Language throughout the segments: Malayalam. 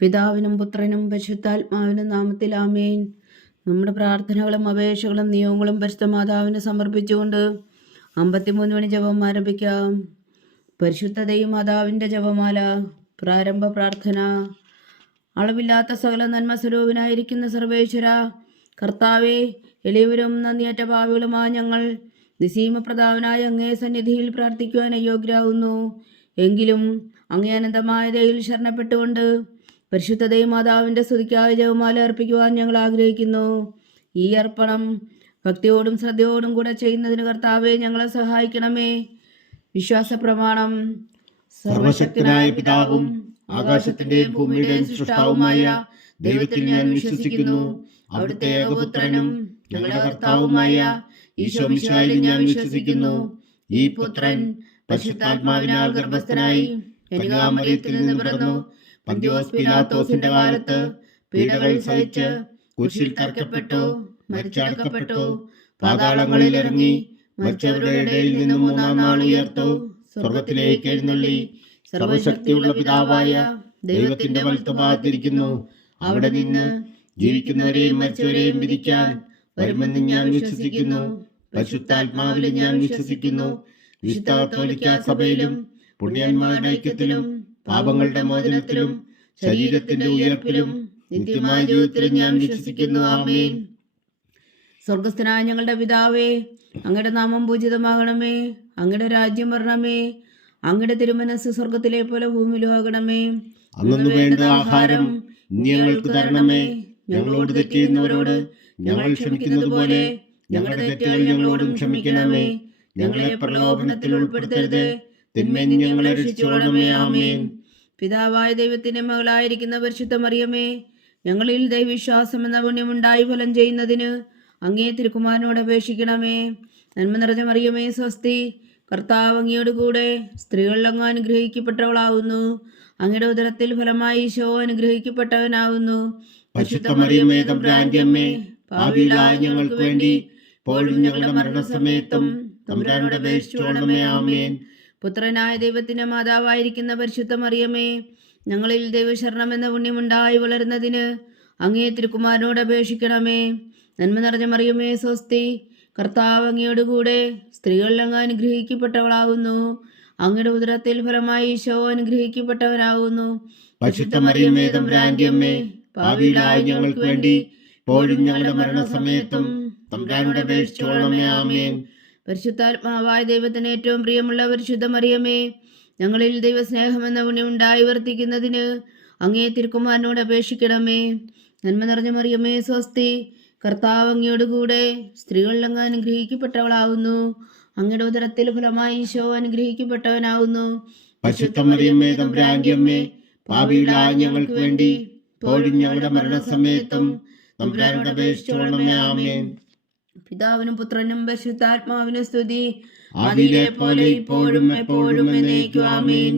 പിതാവിനും പുത്രനും പരിശുദ്ധാത്മാവിനും നാമത്തിൽ ആമേൻ. നമ്മുടെ പ്രാർത്ഥനകളും അപേക്ഷകളും നിയോഗങ്ങളും പരിശുദ്ധ മാതാവിന് സമർപ്പിച്ചുകൊണ്ട് 53 മണി ജപം ആരംഭിക്കാം. പരിശുദ്ധതയും മാതാവിൻ്റെ ജപമാല. പ്രാരംഭ പ്രാർത്ഥന. അളവില്ലാത്ത സകല നന്മ സ്വരൂപനായിരിക്കുന്ന സർവേശ്വര കർത്താവെ, എളിയവരും നന്ദിയേറ്റ പാവികളുമായ ഞങ്ങൾ നിസീമപ്രതാപനായ അങ്ങേ സന്നിധിയിൽ പ്രാർത്ഥിക്കുവാൻ അയോഗ്യരാകുന്നു. എങ്കിലും അങ്ങേ അനന്തമായ ദയയിൽ ശരണപ്പെട്ടുകൊണ്ട് പരിശുദ്ധതയും മാതാവിൻ്റെ സ്തുതിക്കായ ജപമാല അർപ്പിക്കുവാൻ ഞങ്ങൾ ആഗ്രഹിക്കുന്നു. ഈ അർപ്പണം ഭക്തിയോടും ശ്രദ്ധയോടും കൂടെ ചെയ്യുന്നതിന് കർത്താവെ ഞങ്ങളെ സഹായിക്കണമേ. വിശ്വാസ പ്രമാണം. സർവശക്തനായ പിതാവും ആകാശത്തിന്റെയും ഭൂമിയുടെയും സൃഷ്ടാവുമായ ദൈവത്തിൽ ഞാൻ വിശ്വസിക്കുന്നു. അവിടുത്തെ ഏകപുത്രനും ഞങ്ങളുടെ കർത്താവുമായ ഈശോ മിശിഹായിൽ ഞാൻ വിശ്വസിക്കുന്നു. ഈ പുത്രൻ പരിശുദ്ധാത്മാവിനാൽ ഗർഭസ്ഥനായി കന്യകാമറിയത്തിൽ നിന്ന് പിറന്നു, പന്തിയോസ് പീലാത്തോസിന്റെ കാലത്ത് പീഡകൾ സഹിച്ച് കുരിശിൽ തറയ്ക്കപ്പെട്ടു, മരിച്ചടക്കപ്പെട്ടു, പാതാളങ്ങളിൽ ഇറങ്ങി, മരിച്ചവരുടെ ഇടയിൽ നിന്ന് മൂന്നാം നാൾ ഉയർത്തു, സ്വർഗത്തിലേക്ക് എഴുന്നള്ളി, സർവശക്തിയുള്ള പിതാവായ ദൈവത്തിന്റെ വലത്തുഭാഗത്തിരിക്കുന്നു. അവിടെ നിന്ന് ജീവിക്കുന്നവരെയും മരിച്ചവരെയും വിധിക്കാൻ വരുമെന്ന് ഞാൻ വിശ്വസിക്കുന്നു. പരിശുദ്ധാത്മാവിൽ ഞാൻ വിശ്വസിക്കുന്നു. വിശുദ്ധ കത്തോലിക്കാ സഭയിലും പുണ്യന്മാരുടെ ഐക്യത്തിലും പാപങ്ങളുടെ മോചനത്തിലും ശരീരത്തിന്റെ ഉയർപ്പിലും നിത്യമായ ജീവിതത്തിലും ഞാൻ വിശ്വസിക്കുന്നു. ആമേൻ. സ്വർഗസ്ഥനായ ഞങ്ങളുടെ പിതാവേ, അങ്ങയുടെ നാമം പൂജിതമാകണമേ. അങ്ങയുടെ രാജ്യം വരണമേ. അങ്ങയുടെ തിരുമനസ് സ്വർഗത്തിലെ പോലെ ഭൂമിയിലും ആകണമേ. അന്നു വേണ്ട ആഹാരം ഇനി ഞങ്ങൾക്ക് തരണമേ. ഞങ്ങളോട് തെറ്റ് ചെയ്യുന്നവരോട് ഞങ്ങൾ ക്ഷമിക്കുന്നത് പോലെ ഞങ്ങളുടെ തെറ്റുകൾ ഞങ്ങളോടും ക്ഷമിക്കണമേ. ഞങ്ങളെ പ്രലോഭനത്തിൽ ഉൾപ്പെടുത്തരുത്, തിന്മയിൽ നിന്ന് ഞങ്ങളെ രക്ഷിച്ചുകൊള്ളണമേ. ആമേൻ. പിതാവായ ദൈവത്തിന്റെ മകളായിരിക്കുന്ന പരിശുദ്ധ മറിയമേ, ഞങ്ങളിൽ ദൈവവിശ്വാസം എന്ന പുണ്യമുണ്ടായി ഫലം ചെയ്യുന്നതിന് അങ്ങേ തിരുക്കുമാരനോട് അപേക്ഷിക്കണമേ. നന്മ നിറഞ്ഞ മറിയമേ, സ്വസ്തി. കർത്താവ് അങ്ങയോട് കൂടെ സ്ത്രീകളിൽ അങ്ങ് അനുഗ്രഹിക്കപ്പെട്ടവളാവുന്നു. അങ്ങയുടെ ഉദരത്തിൽ ഫലമായി ഈശോ അനുഗ്രഹിക്കപ്പെട്ടവനാവുന്നു. പരിശുദ്ധ മറിയമേ, തമ്പുരാന്റെ അമ്മേ, പാപികളായ ഞങ്ങൾക്ക് വേണ്ടി ഇപ്പോഴും ഞങ്ങളുടെ മരണസമയത്തും തമ്പുരാനോട് അപേക്ഷിച്ചുകൊള്ളണമേ. ആമേൻ. പുത്രനായ ദൈവത്തിന്റെ മാതാവായിരിക്കുന്ന പരിശുദ്ധ മറിയമേ, ഞങ്ങളിൽ ദൈവശരണം എന്ന പുണ്യമുണ്ടായി വളരുന്നതിന് അങ്ങേ തിരുക്കുമാരനോട് അപേക്ഷിക്കണമേ. നന്മ നിറഞ്ഞ മറിയമേ, സ്വസ്തി. കർത്താവ് അങ്ങയോട് കൂടെ സ്ത്രീകളിൽ അങ്ങ് അനുഗ്രഹിക്കപ്പെട്ടവളാകുന്നു. അങ്ങയുടെ ഉദരത്തിൽ ഫലമായി ഈശോ അനുഗ്രഹിക്കപ്പെട്ടവനാകുന്നു. പരിശുദ്ധ മറിയമേ, തമ്പുരാന്റെ അമ്മേ, പാപികളായ ഞങ്ങൾക്ക് വേണ്ടി ഇപ്പോഴും ഞങ്ങളുടെ മരണസമയത്തും തമ്പുരാനോട് അപേക്ഷിച്ചുകൊള്ളണമേ. ആമേൻ. പരിശുദ്ധാത്മാവായ ദൈവത്തിന് ഏറ്റവും പ്രിയമുള്ള പരിശുദ്ധ മറിയമേ, ഞങ്ങളിൽ ദൈവസ്നേഹം എന്ന പുണ്യമുണ്ടായി വർത്തിക്കുന്നതിന് അങ്ങേ തിരുക്കുമാരനോട് അപേക്ഷിക്കണമേ. നന്മ നിറഞ്ഞ മറിയമേ, സ്വസ്തി. കർത്താവ് അങ്ങയോട് കൂടെ സ്ത്രീകളിൽ അങ്ങ് അനുഗ്രഹിക്കപ്പെട്ടവളാവുന്നു. അങ്ങയുടെ ഉദരത്തിൽ ഫലമായി ഈശോ അനുഗ്രഹിക്കപ്പെട്ടവനാവുന്നു. പരിശുദ്ധ മറിയമേ, തമ്പുരാന്റെ അമ്മേ, പാപികളായ ഞങ്ങൾക്ക് വേണ്ടി ഇപ്പോഴും ഞങ്ങളുടെ മരണസമയത്തും തമ്പുരാനോട് അപേക്ഷിച്ചുകൊള്ളണമേ. ആമേൻ. പിതാവിനും പുത്രനും പരിശുദ്ധാത്മാവിനും സ്തുതി, ആദിയിലെ പോലെ ഇപ്പോഴും എപ്പോഴും എന്നേക്കും. ആമേൻ.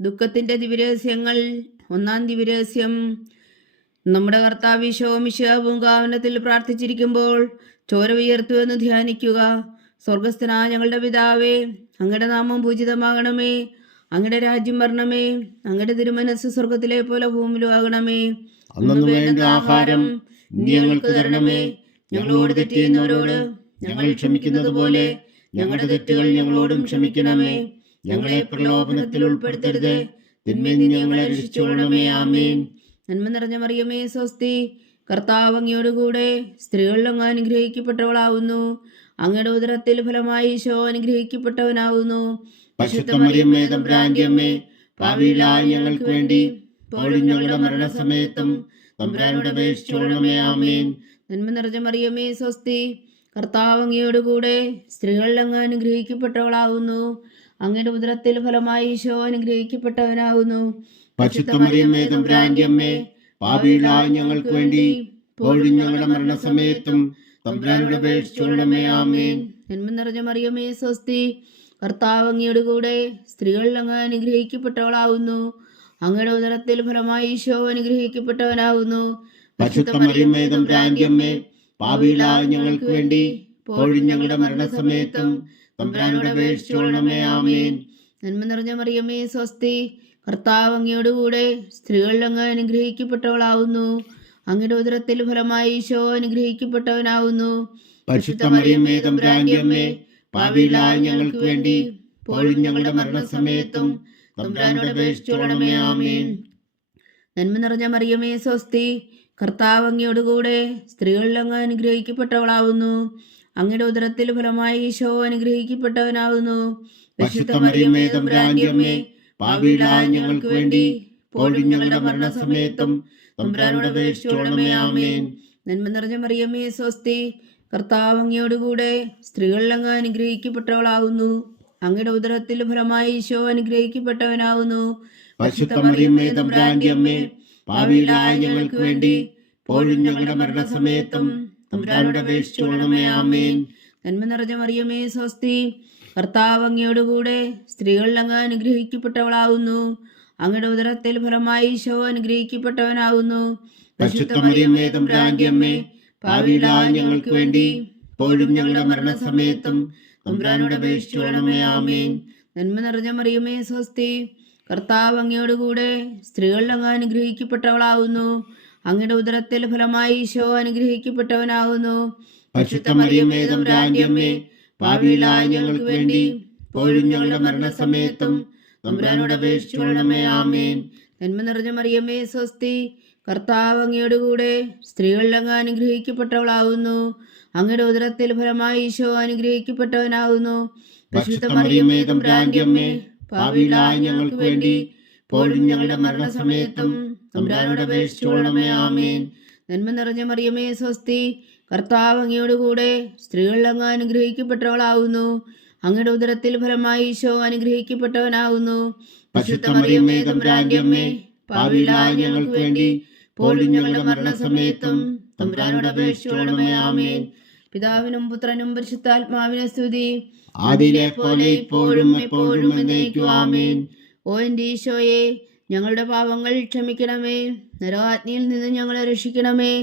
ദുഃഖത്തിന്റെ ദിവരഹസ്യങ്ങൾ. ഒന്നാം ദിവരഹസ്യം. നമ്മുടെ കർത്താവ് ഈശോ മിശിഹാ പൂങ്കാവനത്തിൽ പ്രാർത്ഥിച്ചിരിക്കുമ്പോൾ ചോര ഉയർത്തുവെന്ന് ധ്യാനിക്കുക. സ്വർഗസ്ഥനായ ഞങ്ങളുടെ പിതാവേ, അങ്ങയുടെ നാമം പൂജിതമാകണമേ. അങ്ങയുടെ രാജ്യം വരണമേ. അങ്ങയുടെ തിരുമനസ് സ്വർഗത്തിലെ പോലെ ഭൂമിയിലും ആകണമേ. അന്നു വേണ്ട ആഹാരം ഇനി ഞങ്ങൾക്ക് തരണമേ. ഞങ്ങളോട് തെറ്റ് ചെയ്യുന്നവരോട് ഞങ്ങൾ ക്ഷമിക്കുന്നത് പോലെ ഞങ്ങളുടെ തെറ്റുകൾ ഞങ്ങളോടും ക്ഷമിക്കണമേ. ഞങ്ങളെ പ്രലോഭനത്തിൽ ഉൾപ്പെടുത്തരുത്, തിന്മയിൽ നിന്ന് ഞങ്ങളെ രക്ഷിച്ചുകൊള്ളണമേ. ആമേൻ. നന്മ നിറഞ്ഞ മറിയമേ, സ്വസ്തി. കർത്താവ് അങ്ങയോട് കൂടെ സ്ത്രീകളിൽ അങ്ങ് അനുഗ്രഹിക്കപ്പെട്ടവളാവുന്നു. അങ്ങയുടെ ഉദരത്തിൽ ഫലമായി ഈശോ അനുഗ്രഹിക്കപ്പെട്ടവനാവുന്നു. പരിശുദ്ധ മറിയമേ, തമ്പുരാന്റെ അമ്മേ, പാപികളായ ഞങ്ങൾക്ക് വേണ്ടി ഇപ്പോഴും ഞങ്ങളുടെ മരണസമയത്തും തമ്പുരാനോട് അപേക്ഷിച്ചുകൊള്ളണമേ. ആമേൻ. നന്മ നിറഞ്ഞ മറിയമേ, സ്വസ്തി. കർത്താവ് അങ്ങയോട് കൂടെ സ്ത്രീകളിൽ അങ്ങ് അനുഗ്രഹിക്കപ്പെട്ടവളാവുന്നു. അങ്ങയുടെ ഉദരത്തിൽ ഫലമായി ഈശോ അനുഗ്രഹിക്കപ്പെട്ടവനാവുന്നു. പരിശുദ്ധ മറിയമേ, തമ്പുരാന്റെ അമ്മേ, പാപികളായ ഞങ്ങൾക്ക് വേണ്ടി ഇപ്പോഴും ഞങ്ങളുടെ മരണസമയത്തും തമ്പുരാനോട് അപേക്ഷിച്ചുകൊള്ളണമേ. ആമേൻ. നന്മ നിറഞ്ഞ മറിയമേ, സ്വസ്തി. കർത്താവ് അങ്ങയോട് കൂടെ സ്ത്രീകളിൽ അങ്ങ് അനുഗ്രഹിക്കപ്പെട്ടവളാവുന്നു. അങ്ങയുടെ ഉദരത്തിൽ ഫലമായി ഈശോ അനുഗ്രഹിക്കപ്പെട്ടവനാവുന്നു. പരിശുദ്ധ മറിയമേ, തമ്പുരാന്റെ അമ്മേ, പാപികളായ ഞങ്ങൾക്ക് വേണ്ടി ഇപ്പോഴും ഞങ്ങളുടെ മരണസമയത്തും തമ്പുരാനോട് അപേക്ഷിച്ചുകൊള്ളണമേ. ആമേൻ. നന്മ നിറഞ്ഞ മറിയമേ, സ്വസ്തി. കർത്താവ് അങ്ങയോടുകൂടെ സ്ത്രീകളിൽ അങ്ങ് അനുഗ്രഹിക്കപ്പെട്ടവളാവുന്നു. അങ്ങയുടെ ഉദരത്തിൽ ഫലമായി ഈശോ അനുഗ്രഹിക്കപ്പെട്ടവനാവുന്നു. പരിശുദ്ധ മറിയമേ തമ്പുരാന്റെ അമ്മേ, പാപികളായ ഞങ്ങൾക്ക് വേണ്ടി ഇപ്പോഴും ഞങ്ങളുടെ മരണസമയത്തും തമ്പുരാനോട് അപേക്ഷിച്ചുകൊള്ളണമേ. ആമേൻ. നന്മ നിറഞ്ഞ മറിയമേ സ്വസ്തി, കർത്താവ് അങ്ങയോടുകൂടെ സ്ത്രീകളിൽ അങ്ങ് അനുഗ്രഹിക്കപ്പെട്ടവളാവുന്നു. അങ്ങയുടെ ഉദരത്തിൽ ഫലമായി ഈശോ അനുഗ്രഹിക്കപ്പെട്ടവനാവുന്നു. പരിശുദ്ധ മറിയമേ തമ്പുരാന്റെ അമ്മേ, പാപികളായ ഞങ്ങൾക്ക് വേണ്ടി ഇപ്പോഴും ഞങ്ങളുടെ മരണസമയത്തും തമ്പുരാനോട് അപേക്ഷിച്ചുകൊള്ളണമേ. ആമേൻ. നന്മ നിറഞ്ഞ മറിയമേ സ്വസ്തി, കർത്താവ് അങ്ങയോടുകൂടെ സ്ത്രീകളിൽ അങ്ങ് അനുഗ്രഹിക്കപ്പെട്ടവളാവുന്നു. അങ്ങയുടെ ഉദരത്തിൽ ഫലമായി ഈശോ അനുഗ്രഹിക്കപ്പെട്ടവനാവുന്നു. പരിശുദ്ധ മറിയമേ തമ്പുരാന്റെ അമ്മേ, പാപികളായ ഞങ്ങൾക്ക് വേണ്ടി ഇപ്പോഴും ഞങ്ങളുടെ മരണസമയത്തും തമ്പുരാനോട് അപേക്ഷിച്ചുകൊള്ളണമേ. ആമേൻ. നന്മ നിറഞ്ഞ മറിയമേ സ്വസ്തി, കർത്താവ് അങ്ങയോടുകൂടെ സ്ത്രീകളിൽ അങ്ങ് അനുഗ്രഹിക്കപ്പെട്ടവളാവുന്നു. അങ്ങയുടെ ഉദരത്തിൽ ഫലമായി ഈശോ അനുഗ്രഹിക്കപ്പെട്ടവനാവുന്നു. പരിശുദ്ധ മറിയമേ തമ്പുരാന്റെ അമ്മേ, പാപികളായ ഞങ്ങൾക്ക് വേണ്ടി ഇപ്പോഴും ഞങ്ങളുടെ മരണസമയത്തും തമ്പുരാനോട് അപേക്ഷിച്ചുകൊള്ളണമേ. ആമേൻ. നന്മ നിറഞ്ഞ മറിയമേ സ്വസ്തി, കർത്താവ് അങ്ങയോടുകൂടെ സ്ത്രീകളിൽ അങ്ങ് അനുഗ്രഹിക്കപ്പെട്ടവളാവുന്നു. അങ്ങയുടെ ഉദരത്തിൽ ഫലമായി ഈശോ അനുഗ്രഹിക്കപ്പെട്ടവനാവുന്നു. പരിശുദ്ധ മറിയമേ തമ്പുരാന്റെ അമ്മേ, പാപികളായ ഞങ്ങൾക്ക് വേണ്ടി ഇപ്പോഴും ഞങ്ങളുടെ മരണസമയത്തും തമ്പുരാനോട് അപേക്ഷിച്ചുകൊള്ളണമേ. ആമേൻ. നന്മ നിറഞ്ഞ മറിയമേ സ്വസ്തി, കർത്താവ് അങ്ങയോടുകൂടെ സ്ത്രീകളിൽ അങ്ങ് അനുഗ്രഹിക്കപ്പെട്ടവളാവുന്നു. അങ്ങയുടെ ഉദരത്തിൽ ഫലമായി ഈശോ അനുഗ്രഹിക്കപ്പെട്ടവനാവുന്നു. പരിശുദ്ധ മറിയമേ തമ്പുരാന്റെ അമ്മേ, പാപികളായ ഞങ്ങൾക്ക് വേണ്ടി ഇപ്പോഴും ഞങ്ങളുടെ മരണസമയത്തും തമ്പുരാനോട് അപേക്ഷിച്ചുകൊള്ളണമേ. ആമേൻ. നന്മ നിറഞ്ഞ മറിയമേ സ്വസ്തി, കർത്താവ് അങ്ങയോടുകൂടെ സ്ത്രീകളിൽ അങ്ങ് അനുഗ്രഹിക്കപ്പെട്ടവളാവുന്നു. അങ്ങയുടെ ഉദരത്തിൽ ഫലമായി ഈശോ അനുഗ്രഹിക്കപ്പെട്ടവനാവുന്നു. പരിശുദ്ധ മറിയമേ തമ്പുരാന്റെ അമ്മേ, പാപികളായ ഞങ്ങൾക്ക് വേണ്ടി ഇപ്പോഴും ഞങ്ങളുടെ മരണസമയത്തും തമ്പുരാനോട് അപേക്ഷിച്ചുകൊള്ളണമേ. ആമേൻ. പിതാവിനും പുത്രനും പരിശുദ്ധാത്മാവിനും സ്തുതി. ആദിയിലെ പോലെ ഇപ്പോഴും എപ്പോഴും എന്നേക്കും. ആമേൻ. ഓ എൻ്റെ ഈശോയെ, ഞങ്ങളുടെ പാപങ്ങൾ ക്ഷമിക്കണമേ. നരകാഗ്നിയിൽ നിന്ന് ഞങ്ങളെ രക്ഷിക്കണമേ.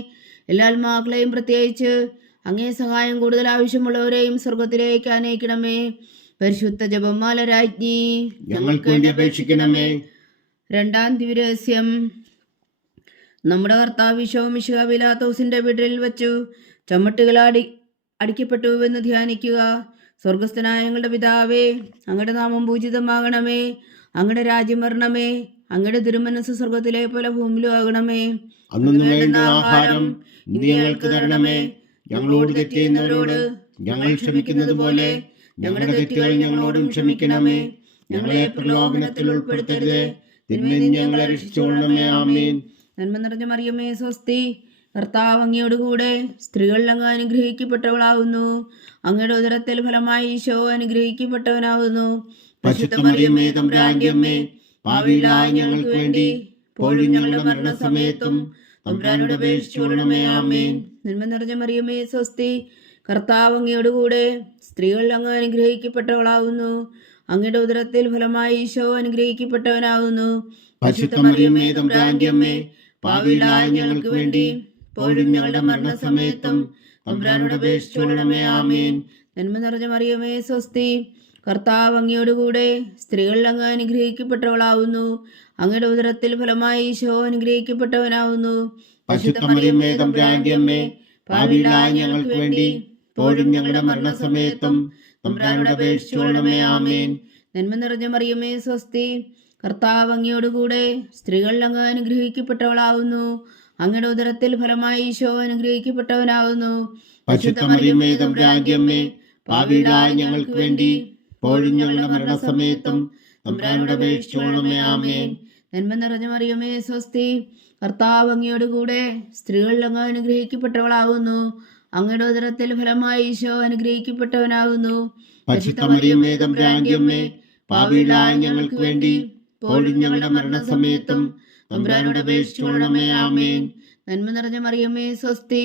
എല്ലാ ആത്മാക്കളെയും, പ്രത്യേകിച്ച് അങ്ങേ സഹായം കൂടുതൽ ആവശ്യമുള്ളവരെയും സ്വർഗത്തിലേക്ക് അനയിക്കണമേ. പരിശുദ്ധ ജപമാല രാജ്ഞി, ഞങ്ങൾക്ക് വേണ്ടി അപേക്ഷിക്കണമേ. രണ്ടാം ദിവ്യരഹസ്യം. നമ്മുടെ കർത്താവ് ഈശോ മിശിഹാ പീലാത്തോസിന്റെ വീട്ടിൽ വച്ചു ചമ്മട്ടുകൾ അടിക്കപ്പെട്ടുവെന്ന് ധ്യാനിക്കുക. സ്വർഗസ്ഥനായ ഞങ്ങളുടെ പിതാവേ, അങ്ങയുടെ നാമം പൂജിതമാകണമേ. അങ്ങയുടെ രാജ്യം വരണമേ. അങ്ങയുടെ തിരുമനസ് സ്വർഗത്തിലെ പോലെ ഭൂമിയിലും ആകണമേ. അന്നു വേണ്ട ആഹാരം ഇന്ന് ഞങ്ങൾക്ക് തരണമേ. ഞങ്ങളോട് തെറ്റ് ചെയ്യുന്നവരോട് ഞങ്ങൾ ക്ഷമിക്കുന്നത് പോലെ ഞങ്ങളുടെ തെറ്റുകൾ ഞങ്ങളോടും ക്ഷമിക്കണമേ. ഞങ്ങളെ പ്രലോഭനത്തിൽ ഉൾപ്പെടുത്തരുതേ, തിന്മയിൽ നിന്ന് ഞങ്ങളെ രക്ഷിച്ചുകൊള്ളണമേ. ആമേൻ. നന്മ നിറഞ്ഞ മറിയമേ സ്വസ്തി, കർത്താവ് അങ്ങയോടുകൂടെ സ്ത്രീകളിൽ അങ്ങ് അനുഗ്രഹിക്കപ്പെട്ടവളാവുന്നു. അങ്ങയുടെ ഉദരത്തിൽ ഫലമായി ഈശോ അനുഗ്രഹിക്കപ്പെട്ടവനാവുന്നു. പരിശുദ്ധ മറിയമേ തമ്പുരാന്റെ അമ്മേ, പാപികളായ ഞങ്ങൾക്ക് വേണ്ടി ഇപ്പോഴും ഞങ്ങളുടെ മരണസമയത്തും തമ്പുരാനോട് അപേക്ഷിച്ചുകൊള്ളണമേ. ആമേൻ. നന്മ നിറഞ്ഞ മറിയമേ സ്വസ്തി, കർത്താവ് അങ്ങയോടുകൂടെ സ്ത്രീകളിൽ അങ്ങ് അനുഗ്രഹിക്കപ്പെട്ടവളാവുന്നു. അങ്ങയുടെ ഉദരത്തിൽ ഫലമായി ഈശോ അനുഗ്രഹിക്കപ്പെട്ടവനാവുന്നു. പരിശുദ്ധ മറിയമേ തമ്പുരാന്റെ അമ്മേ, പാപികളായ ഞങ്ങൾക്ക് വേണ്ടി ഇപ്പോഴും ഞങ്ങളുടെ മരണസമയത്തും തമ്പുരാനോട് അപേക്ഷിച്ചുകൊള്ളണമേ. ആമേൻ. നന്മ നിറഞ്ഞ മറിയമേ സ്വസ്തി, കർത്താവ് അങ്ങയോടുകൂടെ സ്ത്രീകളിൽ അങ്ങ് അനുഗ്രഹിക്കപ്പെട്ടവളാവുന്നു. അങ്ങയുടെ ഉദരത്തിൽ ഫലമായി ഈശോ അനുഗ്രഹിക്കപ്പെട്ടവനാവുന്നു. പരിശുദ്ധ മറിയമേ തമ്പുരാന്റെ അമ്മേ, പാപികളായ ഞങ്ങൾക്ക് വേണ്ടി ഇപ്പോഴും ഞങ്ങളുടെ മരണസമയത്തും തമ്പുരാനോട് അപേക്ഷിച്ചുകൊള്ളണമേ. ആമേൻ. നന്മ നിറഞ്ഞ മറിയമേ സ്വസ്തി, കർത്താവ് അങ്ങയോടുകൂടെ സ്ത്രീകളിൽ അങ്ങ് അനുഗ്രഹിക്കപ്പെട്ടവളാവുന്നു. അങ്ങയുടെ ഉദരത്തിൽ ഫലമായി ഈശോ അനുഗ്രഹിക്കപ്പെട്ടവനാവുന്നു. പരിശുദ്ധ മറിയമേ തമ്പുരാന്റെ അമ്മേ, പാപികളായ ഞങ്ങൾക്ക് വേണ്ടി ഇപ്പോഴും ഞങ്ങളുടെ മരണസമയത്തും തമ്പുരാനോട് അപേക്ഷിച്ചുകൊള്ളണമേ. ആമേൻ. നന്മ നിറഞ്ഞ മറിയമേ സ്വസ്തി, കർത്താവ് അങ്ങയോടുകൂടെ സ്ത്രീകളിൽ അങ്ങ് അനുഗ്രഹിക്കപ്പെട്ടവളാവുന്നു. അങ്ങയുടെ ഉദരത്തിൽ ഫലമായി ഈശോ അനുഗ്രഹിക്കപ്പെട്ടവനാവുന്നു. പരിശുദ്ധ മറിയമേ തമ്പുരാന്റെ അമ്മേ, പാപികളായ ഞങ്ങൾക്ക് വേണ്ടി ഇപ്പോഴും ഞങ്ങളുടെ മരണസമയത്തും തമ്പുരാനോട് അപേക്ഷിച്ചുകൊള്ളണമേ. ആമേൻ. നന്മ നിറഞ്ഞ മറിയമേ സ്വസ്തി,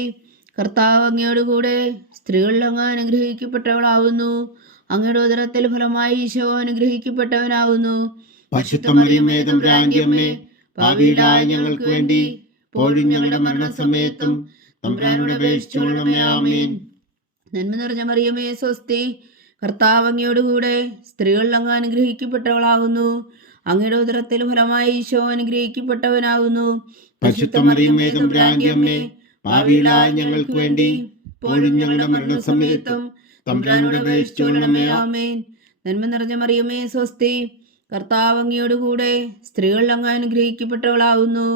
കർത്താവ് അങ്ങയോടുകൂടെ സ്ത്രീകളിൽ അങ്ങ് അനുഗ്രഹിക്കപ്പെട്ടവളാവുന്നു. അങ്ങയുടെ ഉദരത്തിൽ ഫലമായി ഈശോ അനുഗ്രഹിക്കപ്പെട്ടവനാവുന്നു. പരിശുദ്ധ മറിയമേ തമ്പുരാന്റെ അമ്മേ, പാപികളായ ഞങ്ങൾക്ക് വേണ്ടി ഇപ്പോഴും ഞങ്ങളുടെ മരണസമയത്തും തമ്പുരാനോട് അപേക്ഷിച്ചുകൊള്ളണമേ. ആമേൻ. നന്മ നിറഞ്ഞ മറിയമേ സ്വസ്തി, കർത്താവ് അങ്ങയോടുകൂടെ സ്ത്രീകളിൽ അങ്ങ് അനുഗ്രഹിക്കപ്പെട്ടവളാവുന്നു. അങ്ങയുടെ ഉദരത്തിൽ ഫലമായി ഈശോ അനുഗ്രഹിക്കപ്പെട്ടവനാകുന്നു. പരിശുദ്ധ മറിയമേ തമ്പുരാന്റെ അമ്മേ, പാപികളായ ഞങ്ങൾക്ക് വേണ്ടി ഇപ്പോഴും ഞങ്ങളുടെ മരണസമയത്തും തമ്പുരാനോട് അപേക്ഷിച്ചുകൊള്ളണമേ. ആമേൻ. നന്മ നിറഞ്ഞ മറിയമേ സ്വസ്തി, കർത്താവ് അങ്ങയോടുകൂടെ സ്ത്രീകൾ അങ്ങ് അനുഗ്രഹിക്കപ്പെട്ടവളാകുന്നു.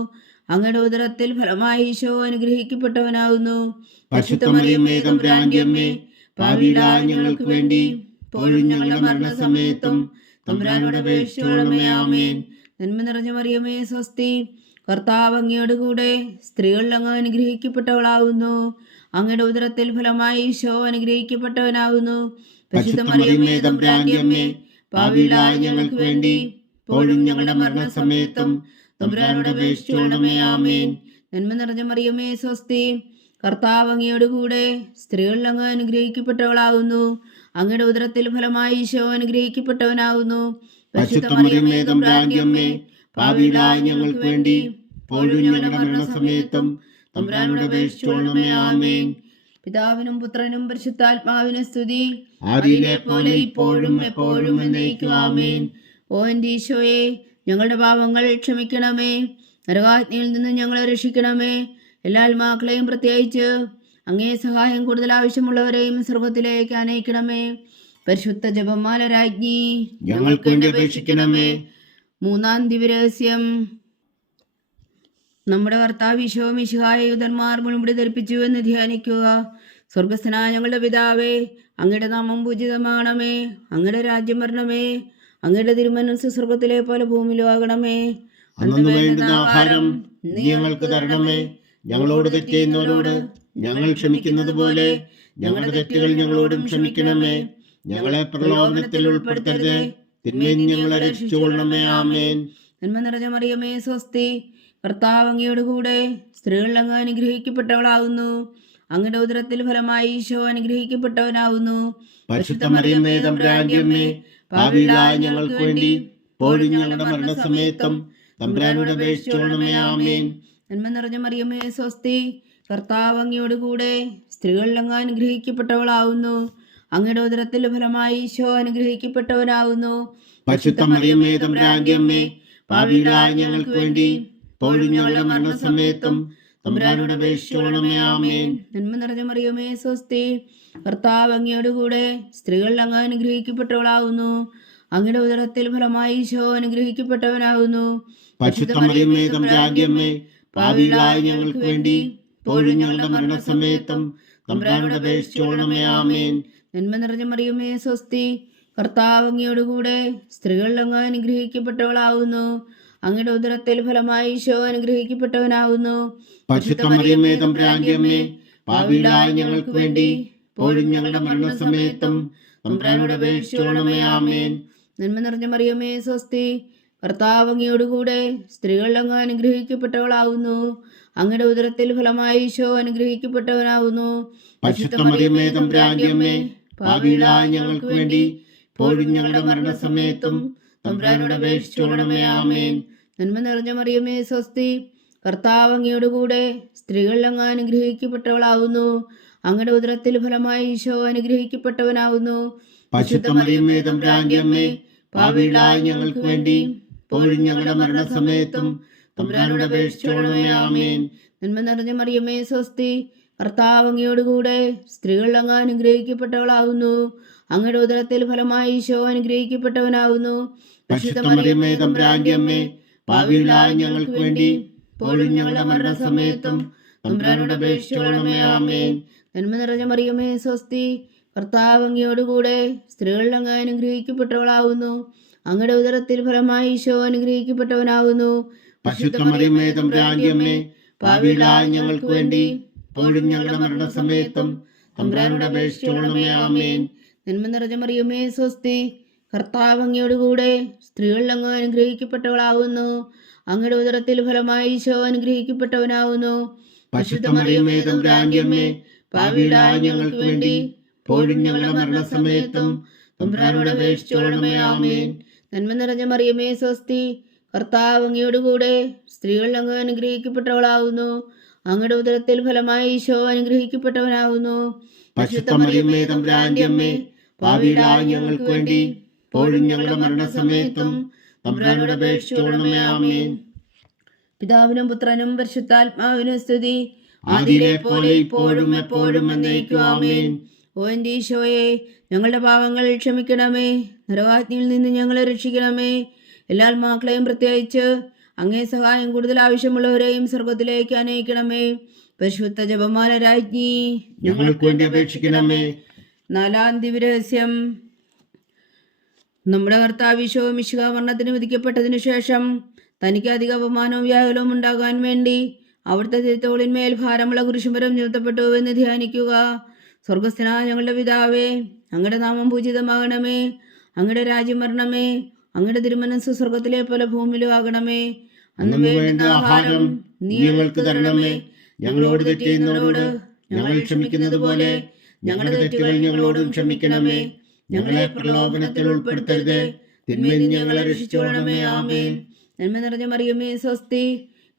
അങ്ങയുടെ ഉദരത്തിൽ ഫലമായി ഈശോ അനുഗ്രഹിക്കപ്പെട്ടവനാകുന്നു. പരിശുദ്ധ മറിയമേ തമ്പുരാന്റെ അമ്മേ, പാപികളായ ഞങ്ങൾക്ക് വേണ്ടി ഇപ്പോഴും ഞങ്ങളുടെ മരണസമയത്തും തമ്പുരാനോട് അപേക്ഷിച്ചുകൊള്ളണമേ. ആമേൻ. നന്മ നിറഞ്ഞ മറിയമേ സ്വസ്തി, കർത്താവ് അങ്ങയോടുകൂടെ സ്ത്രീകൾ അങ്ങ് അനുഗ്രഹിക്കപ്പെട്ടവളാകുന്നു. അങ്ങയുടെ ഉദരത്തിൽ ഫലമായി ഈശോ അനുഗ്രഹിക്കപ്പെട്ടവനാകുന്നു. പരിശുദ്ധ മറിയമേ തമ്പുരാന്റെ അമ്മേ, പാപികളായ ഞങ്ങൾക്ക് വേണ്ടി ഇപ്പോഴും ഞങ്ങളുടെ മരണസമയത്തും തമ്പുരാനോട് അപേക്ഷിച്ചുകൊള്ളണമേ. ആമേൻ. നന്മ നിറഞ്ഞ മറിയമേ സ്വസ്തി, കർത്താവ് അങ്ങയോടുകൂടെ സ്ത്രീകൾ അങ്ങ് അനുഗ്രഹിക്കപ്പെട്ടവളാകുന്നു. അങ്ങയുടെ ഉദരത്തിൽ ഫലമായി ഈശോ അനുഗ്രഹിക്കപ്പെട്ടവനാകുന്നു. പരിശുദ്ധ മറിയമേ തമ്പുരാന്റെ അമ്മേ, പാപികളായ ഞങ്ങൾക്ക് വേണ്ടി ഇപ്പോഴും ഞങ്ങളുടെ മരണസമയത്തും തമ്പുരാനോട് അപേക്ഷിച്ചുകൊള്ളണമേ. ആമേൻ. പിതാവിനും പുത്രനും പരിശുദ്ധാത്മാവിനും സ്തുതി, ആദിയിലെ പോലെ ഇപ്പോഴും എപ്പോഴും എന്നേക്കും. ആമേൻ. ഓ എൻ്റെ ഈശോയെ, ഞങ്ങളുടെ പാപങ്ങൾ ക്ഷമിക്കണമേ. നരകാഗ്നിയിൽ നിന്ന് ഞങ്ങളെ രക്ഷിക്കണമേ. എല്ലാ ആത്മാക്കളെയും പ്രത്യേകിച്ച് അങ്ങേ സഹായം കൂടുതൽ ആവശ്യമുള്ളവരെയും സ്വർഗത്തിലേക്ക് അനയിക്കണമേ. പരിശുദ്ധ ജപമാല രാജ്ഞി, ഞങ്ങൾക്ക് വേണ്ടി അപേക്ഷിക്കണമേ. മൂന്നാം ദിവ്യരഹസ്യം. നമ്മുടെ കർത്താവ് ഈശോ മിശിഹായ യൂതന്മാർ മുൻപിടി ധരിപ്പിച്ചു എന്ന് ധ്യാനിക്കുക. സ്വർഗസ്ഥനായ ഞങ്ങളുടെ പിതാവേ, അങ്ങയുടെ നാമം പൂജിതമാകണമേ. അങ്ങയുടെ രാജ്യം വരണമേ. അങ്ങയുടെ തിരുമനസ്സ് സ്വർഗത്തിലെ പോലെ ഭൂമിയിലും ആകണമേ. അന്നു വേണ്ടുന്ന ആഹാരം നീ ഞങ്ങൾക്ക് തരണമേ. ഞങ്ങളോട് തെറ്റ് ചെയ്യുന്നവരോട് ഞങ്ങൾ ക്ഷമിക്കുന്നത് പോലെ ഞങ്ങളുടെ തെറ്റുകൾ ഞങ്ങളോടും ക്ഷമിക്കണമേ. ഞങ്ങളെ പ്രലോഭനത്തിൽ ഉൾപ്പെടുത്തരുതേ, തിന്മയിൽ ഞങ്ങളെ രക്ഷിച്ചുകൊള്ളണമേ. ആമേൻ. നന്മ നിറഞ്ഞ മറിയമേ സ്വസ്തി, കർത്താവ് അങ്ങയോടുകൂടെ സ്ത്രീകൾ അങ്ങ് അനുഗ്രഹിക്കപ്പെട്ടവളാകുന്നു. അങ്ങയുടെ ഉദരത്തിൽ ഫലമായി ഈശോ അനുഗ്രഹിക്കപ്പെട്ടവനാകുന്നു. പരിശുദ്ധ മറിയമേ തമ്പുരാന്റെ അമ്മേ, പാപികളായ ഞങ്ങൾക്ക് വേണ്ടി ഇപ്പോഴും ഞങ്ങളുടെ മരണസമയത്തും തമ്പുരാനോട് അപേക്ഷിച്ചുകൊള്ളണമേ. ആമേൻ. നന്മ നിറഞ്ഞ മറിയമേ സ്വസ്തി, കർത്താവ് അങ്ങയോടുകൂടെ സ്ത്രീകൾ അങ്ങ് അനുഗ്രഹിക്കപ്പെട്ടവളാകുന്നു. അങ്ങയുടെ ഉദരത്തിൽ ഫലമായി ഈശോ അനുഗ്രഹിക്കപ്പെട്ടവനാകുന്നു. പരിശുദ്ധ മറിയമേ തമ്പുരാന്റെ അമ്മേ, പാപികളായ ഞങ്ങൾക്ക് വേണ്ടി ഇപ്പോഴും ഞങ്ങളുടെ മരണസമയത്തും തമ്പുരാനോട് അപേക്ഷിച്ചുകൊള്ളണമേ. ആമേൻ. നന്മ നിറഞ്ഞ മറിയമേ സ്വസ്തി, കർത്താവ് അങ്ങയോടുകൂടെ സ്ത്രീകൾ അങ്ങ് അനുഗ്രഹിക്കപ്പെട്ടവളാകുന്നു. അങ്ങയുടെ ഉദരത്തിൽ ഫലമായി ഈശോ അനുഗ്രഹിക്കപ്പെട്ടവനാകുന്നു. പരിശുദ്ധ മറിയമേ തമ്പുരാന്റെ അമ്മേ, പാപികളായ ഞങ്ങൾക്ക് വേണ്ടി ഇപ്പോഴും ഞങ്ങളുടെ മരണസമയത്തും തമ്പുരാനോട് അപേക്ഷിച്ചുകൊള്ളണമേ. ആമേൻ. നന്മ നിറഞ്ഞ മറിയമേ സ്വസ്തി, കർത്താവ് അങ്ങയോടുകൂടെ സ്ത്രീകൾ അങ്ങ് അനുഗ്രഹിക്കപ്പെട്ടവളാകുന്നു. അങ്ങയുടെ ഉദരത്തിൽ ഫലമായി ഈശോ അനുഗ്രഹിക്കപ്പെട്ടവനാകുന്നു. പരിശുദ്ധ മറിയമേ തമ്പുരാന്റെ അമ്മേ, പാപികളായ ഞങ്ങൾക്ക് വേണ്ടി ഇപ്പോഴും ഞങ്ങളുടെ മരണസമയത്തും തമ്പുരാനോട് അപേക്ഷിച്ചുകൊള്ളണമേ. ആമേൻ. നന്മ നിറഞ്ഞ മറിയമേ സ്വസ്തി, കർത്താവ് അങ്ങയോടുകൂടെ സ്ത്രീകൾ അങ്ങ് അനുഗ്രഹിക്കപ്പെട്ടവളാകുന്നു. അങ്ങയുടെ ഉദരത്തിൽ ഫലമായി ഈശോ അനുഗ്രഹിക്കപ്പെട്ടവനാകുന്നു. പരിശുദ്ധ മറിയമേ തമ്പുരാന്റെ അമ്മേ, പാപികളായ ഞങ്ങൾക്ക് വേണ്ടി ഇപ്പോഴും ഞങ്ങളുടെ മരണസമയത്തും തമ്പുരാനോട് അപേക്ഷിച്ചുകൊള്ളണമേ. ആമേൻ. നന്മ നിറഞ്ഞ മറിയമേ സ്വസ്തി, കർത്താവ് അങ്ങയോടുകൂടെ സ്ത്രീകൾ അങ്ങ് അനുഗ്രഹിക്കപ്പെട്ടവളാകുന്നു. അങ്ങയുടെ ഉദരത്തിൽ ഫലമായി ഈശോ അനുഗ്രഹിക്കപ്പെട്ടവനാകുന്നു. പരിശുദ്ധ മറിയമേ തമ്പുരാന്റെ അമ്മേ, പാപികളായ ഞങ്ങൾക്ക് വേണ്ടി ഇപ്പോഴും ഞങ്ങളുടെ മരണസമയത്തും തമ്പുരാനോട് അപേക്ഷിച്ചുകൊള്ളണമേ. ആമേൻ. നന്മ നിറഞ്ഞ മറിയമേ സ്വസ്തി, കർത്താവ് അങ്ങയോടുകൂടെ സ്ത്രീകൾ അങ്ങ് അനുഗ്രഹിക്കപ്പെട്ടവളാകുന്നു. അങ്ങയുടെ ഉദരത്തിൽ ഫലമായി ഈശോ അനുഗ്രഹിക്കപ്പെട്ടവനാകുന്നു. പരിശുദ്ധ മറിയമേ തമ്പുരാന്റെ അമ്മേ, പാപികളായ ഞങ്ങൾക്ക് വേണ്ടി ഇപ്പോഴും ഞങ്ങളുടെ മരണസമയത്തും തമ്പുരാനോട് അപേക്ഷിച്ചുകൊള്ളണമേ. ആമേൻ. നന്മ നിറഞ്ഞ മറിയമേ സ്വസ്തി, കർത്താവ് അങ്ങയോടുകൂടെ സ്ത്രീകൾ അങ്ങ് അനുഗ്രഹിക്കപ്പെട്ടവളാകുന്നു. അങ്ങയുടെ ഉദരത്തിൽ ഫലമായി ഈശോ അനുഗ്രഹിക്കപ്പെട്ടവനാകുന്നു. പരിശുദ്ധ മറിയമേ തമ്പുരാന്റെ അമ്മേ, പാപികളായ ഞങ്ങൾക്ക് വേണ്ടി ഇപ്പോഴും ഞങ്ങളുടെ മരണസമയത്തും തമ്പുരാനോട് അപേക്ഷിച്ചുകൊള്ളണമേ. ആമേൻ. നന്മ നിറഞ്ഞ മറിയമേ സ്വസ്തി, കർത്താവ് അങ്ങയോടുകൂടെ സ്ത്രീകൾ അങ്ങ് അനുഗ്രഹിക്കപ്പെട്ടവളാകുന്നു. അങ്ങയുടെ ഉദരത്തിൽ ഫലമായി ഈശോ അനുഗ്രഹിക്കപ്പെട്ടവനാകുന്നു. പരിശുദ്ധ മറിയമേ തമ്പുരാന്റെ അമ്മേ, പാപികളായ ഞങ്ങൾക്ക് വേണ്ടി ഇപ്പോഴും ഞങ്ങളുടെ മരണസമയത്തും തമ്പുരാനോട് അപേക്ഷിച്ചുകൊള്ളണമേ. ആമേൻ. നന്മ നിറഞ്ഞ മറിയമേ സ്വസ്തി, കർത്താവ് അങ്ങയോടുകൂടെ സ്ത്രീകൾ അങ്ങ് അനുഗ്രഹിക്കപ്പെട്ടവളാകുന്നു. അങ്ങയുടെ ഉദരത്തിൽ ഫലമായി ഈശോ അനുഗ്രഹിക്കപ്പെട്ടവനാകുന്നു. പരിശുദ്ധ മറിയമേ തമ്പുരാന്റെ അമ്മേ, പാപികളായ ഞങ്ങൾക്ക് വേണ്ടി ഇപ്പോഴും ഞങ്ങളുടെ മരണസമയത്തും തമ്പുരാനോട് അപേക്ഷിച്ചുകൊള്ളണമേ. ആമേൻ. പിതാവിനും പുത്രനും പരിശുദ്ധാത്മാവിനും സ്തുതി, ആദിയിലെ പോലെ ഇപ്പോഴും എപ്പോഴും എന്നേക്കും. ആമേൻ. ഓ എൻ്റെ ഈശോയെ, ഞങ്ങളുടെ പാവങ്ങൾ ക്ഷമിക്കണമേ, നരകാഗ്നിയിൽ നിന്ന് ഞങ്ങളെ രക്ഷിക്കണമേ. എല്ലാ ആത്മാക്കളെയും പ്രത്യേകിച്ച് അങ്ങേ സഹായം കൂടുതൽ ആവശ്യമുള്ളവരെയും സ്വർഗത്തിലേക്ക് അനയിക്കണമേ. പരിശുദ്ധ ജപമാല രാജ്ഞി, ഞങ്ങൾക്ക് വേണ്ടി അപേക്ഷിക്കണമേ. 4-ാം ദിവ്യരഹസ്യം. നമ്മുടെ കർത്താവ് ഈശോ മിശിഹാ മരണത്തിന് വിധിക്കപ്പെട്ടതിനു ശേഷം തനിക്ക് അധിക അപമാനവും വ്യാകുലവും ഉണ്ടാകാൻ വേണ്ടി അവിടുത്തെ തിരുത്തോളിന്മേൽ ഭാരമുള്ള കുരിശുമരം ചുമത്തപ്പെട്ടു എന്ന് ധ്യാനിക്കുക. സ്വർഗസ്ഥനായ ഞങ്ങളുടെ പിതാവേ, അങ്ങയുടെ നാമം പൂജിതമാകണമേ, അങ്ങയുടെ രാജ്യം വരണമേ, അങ്ങയുടെ തിരുമനസ്സ് സ്വർഗത്തിലെ പോലെ ഭൂമിയിലും ആകണമേ. അന്ന് വേണ്ട ആഹാരം നീ ഞങ്ങൾക്ക് തരണമേ. ഞങ്ങളോട് തെറ്റ് ചെയ്യുന്നവരോട് ഞങ്ങൾ ക്ഷമിക്കുന്നത് പോലെ ഞങ്ങളുടെ തെറ്റുകൾ ഞങ്ങളോടും ക്ഷമിക്കണമേ. ഞങ്ങളെ പ്രലോഭനത്തിൽ ഉൾപ്പെടുത്തരുത്, തിന്മയിൽ നിന്ന് ഞങ്ങളെ രക്ഷിച്ചുകൊള്ളണമേ. ആമേൻ. നന്മ നിറഞ്ഞ മറിയമേ സ്വസ്തി,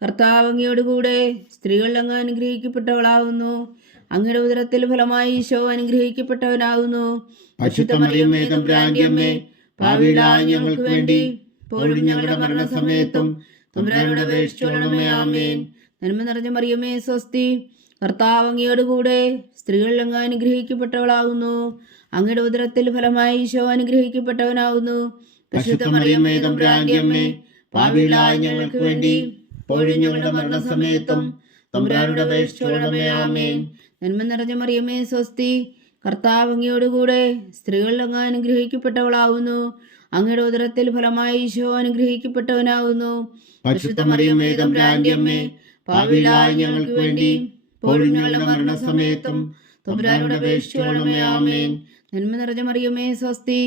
കർത്താവ് അങ്ങയോടുകൂടെ സ്ത്രീകൾ അങ്ങ് അനുഗ്രഹിക്കപ്പെട്ടവളാകുന്നു. അങ്ങയുടെ ഉദരത്തിൽ ഫലമായി ഈശോ അനുഗ്രഹിക്കപ്പെട്ടവനാകുന്നു. പരിശുദ്ധ മറിയമേ തമ്പുരാന്റെ അമ്മേ, പാപികളായ ഞങ്ങൾക്ക് വേണ്ടി ഇപ്പോഴും ഞങ്ങളുടെ മരണസമയത്തും തമ്പുരാനോട് അപേക്ഷിച്ചുകൊള്ളണമേ. ആമേൻ. നന്മ നിറഞ്ഞ മറിയമേ സ്വസ്തി, കർത്താവ് അങ്ങയോടുകൂടെ സ്ത്രീകൾ അങ്ങ് അനുഗ്രഹിക്കപ്പെട്ടവളാകുന്നു. അങ്ങയുടെ ഉദരത്തിൽ ഫലമായി ഈശോ അനുഗ്രഹിക്കപ്പെട്ടവനാകുന്നു. പരിശുദ്ധ മറിയമേ തമ്പുരാന്റെ അമ്മേ, പാപികളായ ഞങ്ങൾക്ക് വേണ്ടി ഇപ്പോഴും ഞങ്ങളുടെ മരണസമയത്തും തമ്പുരാനോട് അപേക്ഷിച്ചുകൊള്ളണമേ. ആമേൻ. നന്മ നിറഞ്ഞ മറിയമേ സ്വസ്തി, കർത്താവ് അങ്ങയോടുകൂടെ സ്ത്രീകൾ അങ്ങ് അനുഗ്രഹിക്കപ്പെട്ടവളാകുന്നു. അങ്ങയുടെ ഉദരത്തിൽ ഫലമായി ഈശോ അനുഗ്രഹിക്കപ്പെട്ടവനാകുന്നു. പരിശുദ്ധ മറിയമേ തമ്പുരാന്റെ അമ്മേ, പാപികളായ ഞങ്ങൾക്ക് വേണ്ടി ഇപ്പോഴും ഞങ്ങളുടെ മരണസമയത്തും തമ്പുരാനോട് അപേക്ഷിച്ചുകൊള്ളണമേ. ആമേൻ. നന്മ നിറഞ്ഞ മറിയമേ സ്വസ്തി,